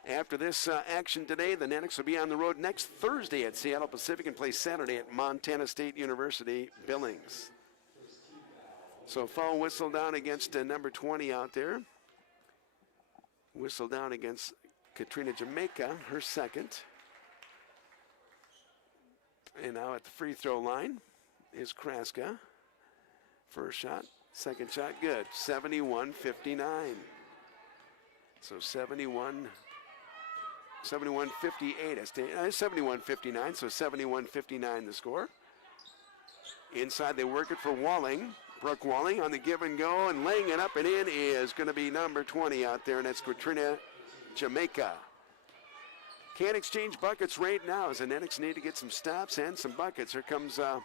After this action today, the Nanooks will be on the road next Thursday at Seattle Pacific and play Saturday at Montana State University, Billings. So foul whistle down against number 20 out there. Whistle down against Katrina Jamaica, her second. And now at the free throw line is Kraska. First shot, second shot, good. 71-59. So 71-58. 71-59, so 71-59 the score. Inside they work it for Walling. Brooke Walling on the give and go, and laying it up and in is going to be number 20 out there, and that's Katrina Jamaica. Can't exchange buckets right now as the Nanooks need to get some stops and some buckets. Here comes a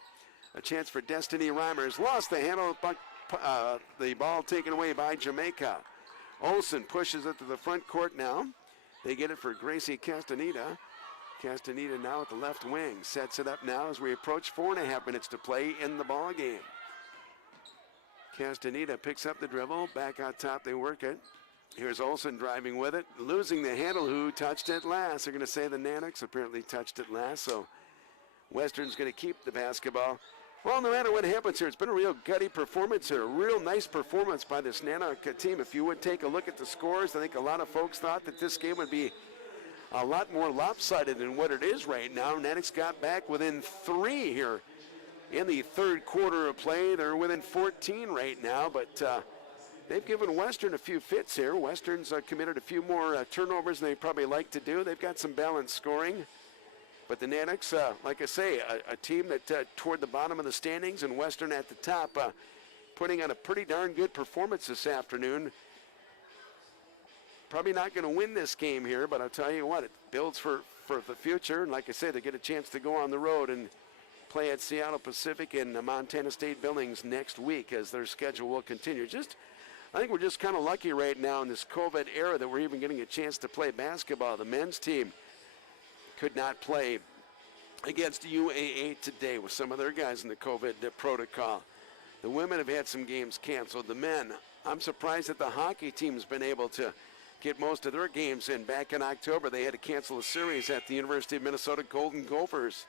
chance for Destiny Reimers. Lost the handle, the ball taken away by Jamaica. Olsen pushes it to the front court now. They get it for Gracie Castaneda. Castaneda now at the left wing. Sets it up now as we approach 4.5 minutes to play in the ball game. Castaneda picks up the dribble. Back out top, they work it. Here's Olsen driving with it. Losing the handle. Who touched it last? They're going to say the Nanooks apparently touched it last. So Western's going to keep the basketball. Well, no matter what happens here, it's been a real gutty performance here. A real nice performance by this Nanook team. If you would take a look at the scores, I think a lot of folks thought that this game would be a lot more lopsided than what it is right now. Nanooks got back within 3 here in the third quarter of play. They're within 14 right now, but they've given Western a few fits here. Western's committed a few more turnovers than they probably like to do. They've got some balanced scoring. But the Nanooks, like I say, a team that toward the bottom of the standings and Western at the top, putting on a pretty darn good performance this afternoon. Probably not going to win this game here, but I'll tell you what, it builds for the future. And like I say, they get a chance to go on the road and play at Seattle Pacific and Montana State Billings next week as their schedule will continue. I think we're just kind of lucky right now in this COVID era that we're even getting a chance to play basketball. The men's team could not play against UAA today with some of their guys in the COVID protocol. The women have had some games canceled. The men, I'm surprised that the hockey team's been able to get most of their games in. Back in October, they had to cancel a series at the University of Minnesota Golden Gophers.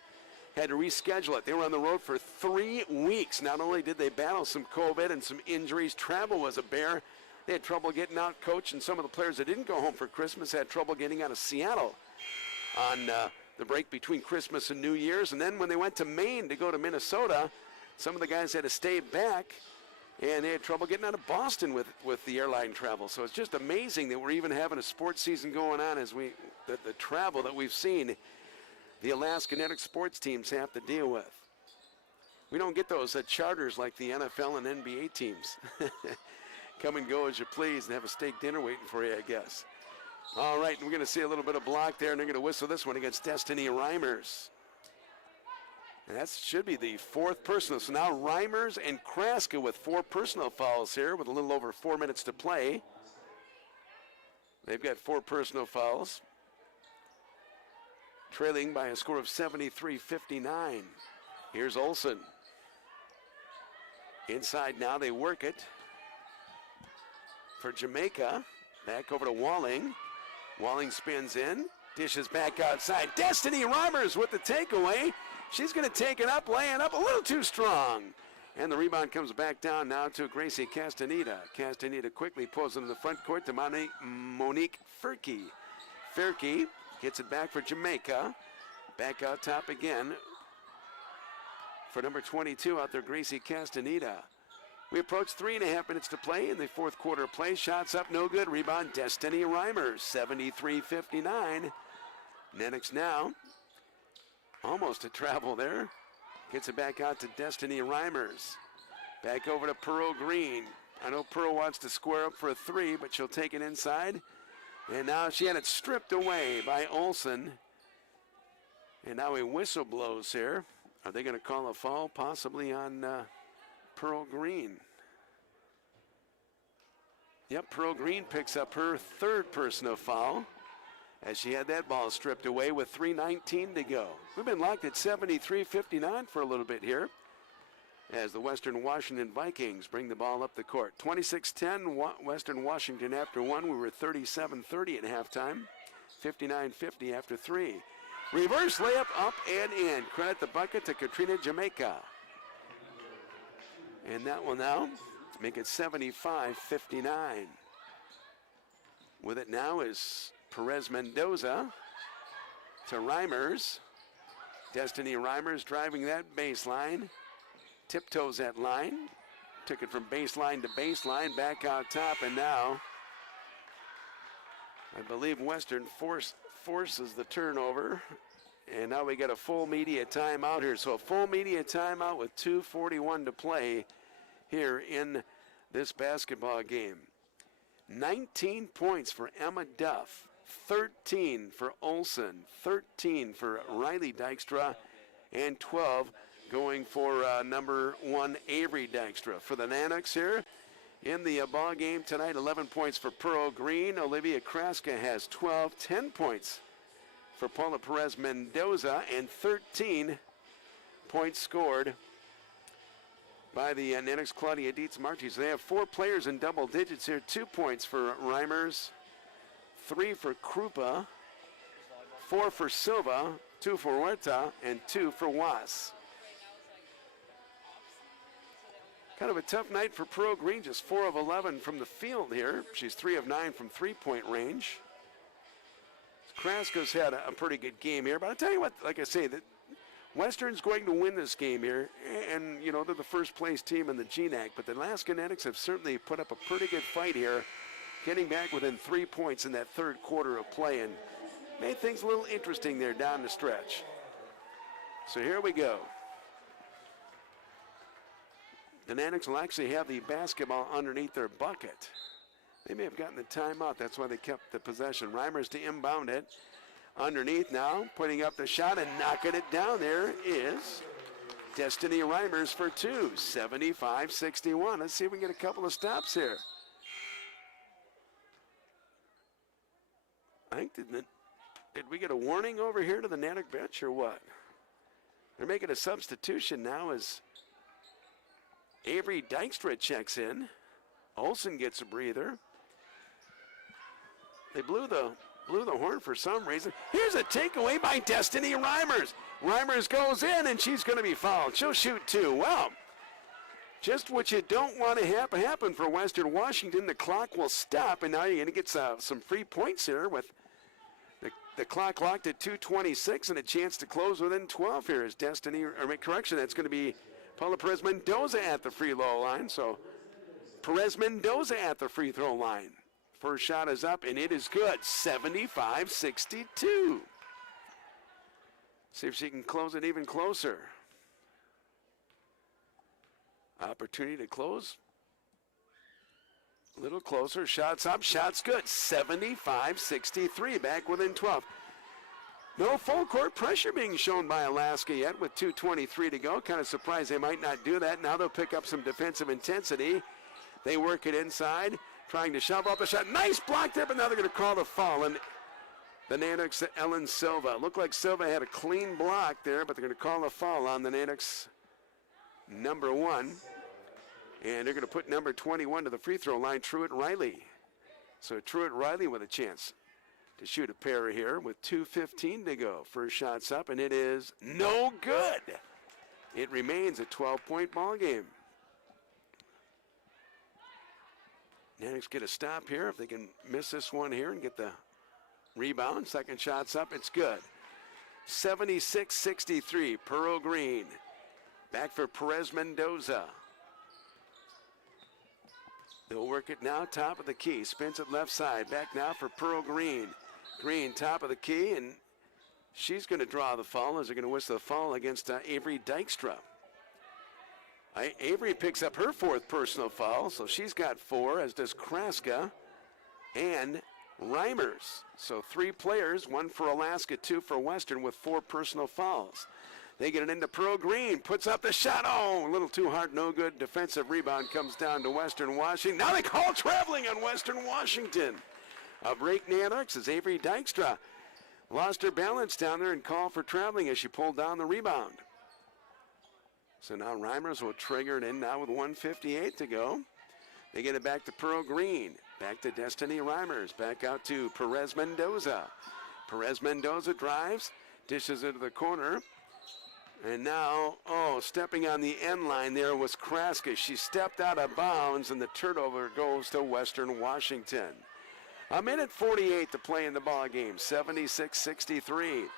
Had to reschedule it. They were on the road for 3 weeks. Not only did they battle some COVID and some injuries, travel was a bear. They had trouble getting out, coach, and some of the players that didn't go home for Christmas had trouble getting out of Seattle on the break between Christmas and New Year's. And then when they went to Maine to go to Minnesota, some of the guys had to stay back, and they had trouble getting out of Boston with the airline travel. So it's just amazing that we're even having a sports season going on as the travel that we've seen the Alaska Nanooks sports teams have to deal with. We don't get those charters like the NFL and NBA teams. Come and go as you please and have a steak dinner waiting for you, I guess. All right, and we're going to see a little bit of block there, and they're going to whistle this one against Destiny Reimers. And that should be the fourth personal. So now Reimers and Kraska with 4 personal fouls here with a little over 4 minutes to play. They've got 4 personal fouls, trailing by a score of 73-59. Here's Olsen. Inside now, they work it for Jamaica. Back over to Walling. Walling spins in, dishes back outside. Destiny Reimers with the takeaway. She's going to take it up, laying up a little too strong. And the rebound comes back down now to Gracie Castaneda. Castaneda quickly pulls it in the front court to Monique Ferkey. Ferkey gets it back for Jamaica. Back out top again for number 22 out there, Gracie Castaneda. We approach 3.5 minutes to play in the fourth quarter of play. Shots up, no good. Rebound, Destiny Reimers, 73-59. Nanooks now almost a travel there. Gets it back out to Destiny Reimers. Back over to Pearl Green. I know Pearl wants to square up for a 3, but she'll take it inside. And now she had it stripped away by Olsen. And now a whistle blows here. Are they going to call a foul possibly on Pearl Green? Yep, Pearl Green picks up her 3rd personal foul as she had that ball stripped away with 3:19 to go. We've been locked at 73-59 for a little bit here as the Western Washington Vikings bring the ball up the court. 26-10, Western Washington after 1. We were 37-30 at halftime, 59-50 after 3. Reverse layup up and in. Credit the bucket to Katrina Jamaica. And that will now make it 75-59. With it now is Perez Mendoza to Reimers. Destiny Reimers driving that baseline. Tiptoes that line. Took it from baseline to baseline. Back out top, and now I believe Western forces the turnover. And now we got a full media timeout here. So a full media timeout with 2:41 to play here in this basketball game. 19 points for Emma Duff, 13 for Olsen, 13 for Riley Dykstra, and 12 going for number 1 Avery Dykstra. For the Nanooks here in the ball game tonight, 11 points for Pearl Green. Olivia Kraska has 12, 10 points for Paula Perez Mendoza, and 13 points scored by the Nanooks Claudia Dietz Marchi. So they have 4 players in double digits here. 2 points for Reimers, 3 for Krupa, 4 for Silva, 2 for Huerta, and 2 for Was. Kind of a tough night for Pearl Green, just 4 of 11 from the field here. She's 3 of 9 from 3-point range. Kraska's had a pretty good game here, but I'll tell you what, like I say, that Western's going to win this game here, and, you know, they're the first place team in the GNAC, but the Alaska Nanooks have certainly put up a pretty good fight here, getting back within 3 points in that third quarter of play, and made things a little interesting there down the stretch. So here we go. The Nanooks will actually have the basketball underneath their bucket. They may have gotten the timeout. That's why they kept the possession. Reimers to inbound it. Underneath now, putting up the shot and knocking it down. There is Destiny Reimers for two, 75-61. Let's see if we can get a couple of stops here. I think, did we get a warning over here to the Nanook bench or what? They're making a substitution now as Avery Dykstra checks in. Olsen gets a breather. They blew the horn for some reason. Here's a takeaway by Destiny Reimers. Reimers goes in, and she's going to be fouled. She'll shoot two. Well, just what you don't want to happen for Western Washington. The clock will stop, and now you're going to get some free points here with the clock locked at 2:26 and a chance to close within 12 here as Destiny, or correction, that's going to be Paula Perez-Mendoza at the free throw line. So Perez-Mendoza at the free throw line. First shot is up, and it is good, 75-62. See if she can close it even closer. Opportunity to close. A little closer, shots up, shots good, 75-63, back within 12. No full court pressure being shown by Alaska yet with 2:23 to go. Kind of surprised they might not do that. Now they'll pick up some defensive intensity. They work it inside, trying to shove up the shot. Nice block there, but now they're going to call the foul. And the Nanooks, Ellen Silva. Looked like Silva had a clean block there, but they're going to call the foul on the Nanooks number 1. And they're going to put number 21 to the free throw line, Truett Riley. So Truett Riley with a chance to shoot a pair here with 2:15 to go. First shot's up, and it is no good. It remains a 12-point ball game. Nanooks get a stop here if they can miss this one here and get the rebound. Second shot's up, it's good. 76-63, Pearl Green. Back for Perez-Mendoza. They'll work it now, top of the key. Spins it left side. Back now for Pearl Green. Green, top of the key, and she's going to draw the foul as they're going to whistle the foul against Avery Dykstra. Avery picks up her 4th personal foul, so she's got 4, as does Kraska and Reimers. So 3 players, 1 for Alaska, 2 for Western, with 4 personal fouls. They get it into Pearl Green, puts up the shot. Oh, a little too hard, no good. Defensive rebound comes down to Western Washington. Now they call traveling on Western Washington. A break Nanooks as Avery Dykstra lost her balance down there and called for traveling as she pulled down the rebound. So now Reimers will trigger it in now with 1:58 to go. They get it back to Pearl Green. Back to Destiny Reimers. Back out to Perez-Mendoza. Perez-Mendoza drives, dishes into the corner. And now, stepping on the end line there was Kraska. She stepped out of bounds, and the turnover goes to Western Washington. 1:48 to play in the ball game, 76-63.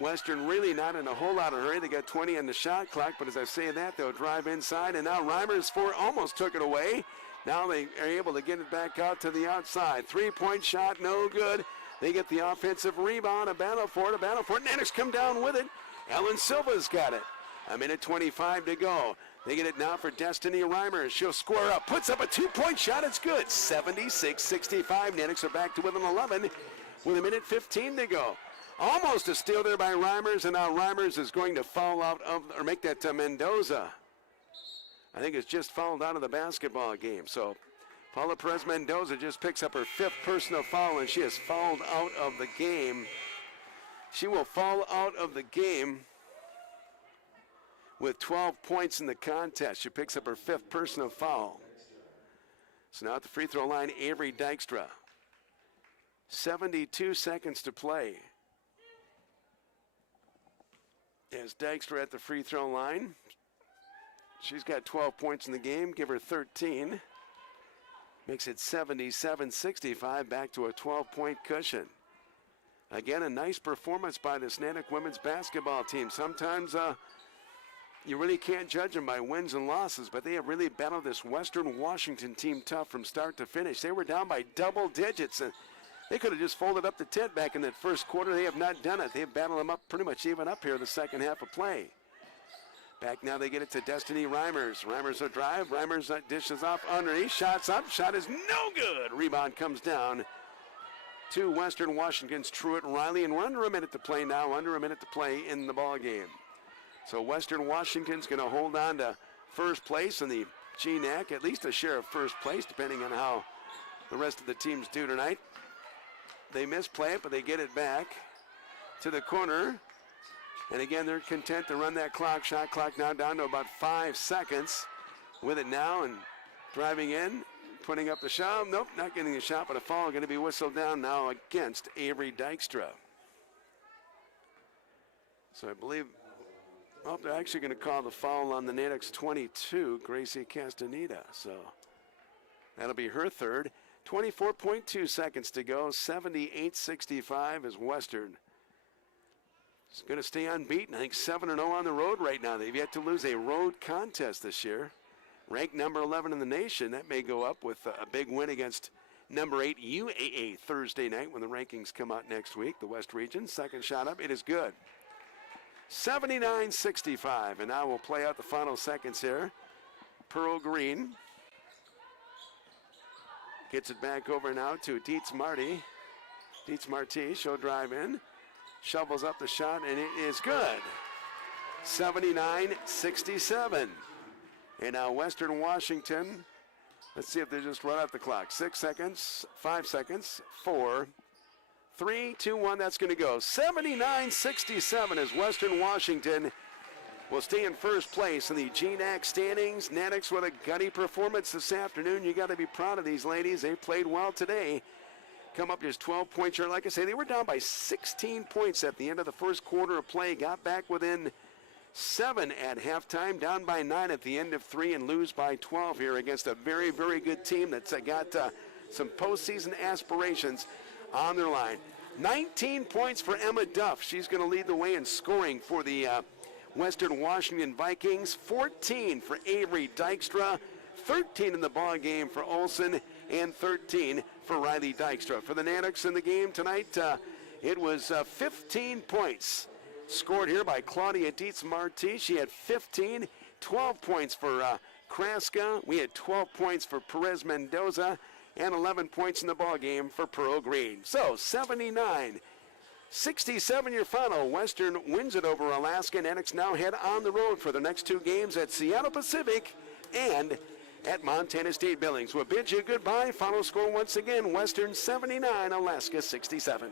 Western really not in a whole lot of hurry. They got 20 on the shot clock, but as I say that, they'll drive inside, and now Reimers almost took it away. Now they are able to get it back out to the outside. 3-point shot, no good. They get the offensive rebound, a battle for it. Nanooks come down with it. Ellen Silva's got it. 1:25 to go. They get it now for Destiny Reimers. She'll square up, puts up a 2-point shot. It's good. 76-65. Nanooks are back to within 11 with 1:15 to go. Almost a steal there by Reimers, and now Reimers is going to foul out of, or make that to Mendoza. I think it's just fouled out of the basketball game. So Paula Perez-Mendoza just picks up her 5th personal foul, and she is fouled out of the game. She will foul out of the game with 12 points in the contest. She picks up her 5th personal foul. So now at the free throw line, Avery Dykstra. 72 seconds to play. As Dykstra at the free throw line. She's got 12 points in the game. Give her 13. Makes it 77-65, back to a 12-point cushion. Again, a nice performance by this Nanook women's basketball team. Sometimes you really can't judge them by wins and losses, but they have really battled this Western Washington team tough from start to finish. They were down by double digits, and They could have just folded up the tent back in that first quarter. They have not done it. They have battled them up pretty much even up here in the second half of play. Back now they get it to Destiny Reimers. Reimers a drive. Reimers dishes off underneath. Shots up. Shot is no good. Rebound comes down to Western Washington's Truett Riley. And we're under a minute to play now. Under a minute to play in the ball game. So Western Washington's going to hold on to first place in the GNAC. At least a share of first place, depending on how the rest of the teams do tonight. They misplay it, but they get it back to the corner. And again, they're content to run that clock. Shot clock now down to about 5 seconds. With it now and driving in, putting up the shot. Nope, not getting the shot, but a foul going to be whistled down now against Avery Dykstra. So I believe, well, they're actually going to call the foul on the Nanooks 22, Gracie Castaneda. So that'll be her third. 24.2 seconds to go. 78-65 is Western. It's going to stay unbeaten. I think 7-0 on the road right now. They've yet to lose a road contest this year. Ranked number 11 in the nation. That may go up with a big win against number 8 UAA Thursday night when the rankings come out next week. The West Region. Second shot up. It is good. 79-65. And now we'll play out the final seconds here. Pearl Green gets it back over now to Dietz Marty. Dietz Marty, she'll drive in. Shovels up the shot, and it is good. 79-67. And now Western Washington, let's see if they just run out the clock. 6 seconds, 5 seconds, 4, 3, 2, 1, that's going to go. 79-67 as Western Washington will stay in first place in the GNAC standings. Nanooks with a gutty performance this afternoon. You got to be proud of these ladies. They played well today. Come up just 12 points here. Like I say, they were down by 16 points at the end of the first quarter of play. Got back within 7 at halftime, down by 9 at the end of 3, and lose by 12 here against a very, very good team that's got some postseason aspirations on their line. 19 points for Emma Duff. She's going to lead the way in scoring for the Western Washington Vikings. 14 for Avery Dykstra. 13 in the ball game for Olsen, and 13 for Riley Dykstra. For the Nanooks in the game tonight, it was 15 points scored here by Claudia Dietz Marti. She had 15, 12 points for Kraska. We had 12 points for Perez Mendoza, and 11 points in the ball game for Pearl Green. So 79-67 your final. Western wins it over Alaska. Nanooks now head on the road for the next 2 games at Seattle Pacific and at Montana State Billings. We'll bid you goodbye. Final score once again, Western 79, Alaska 67.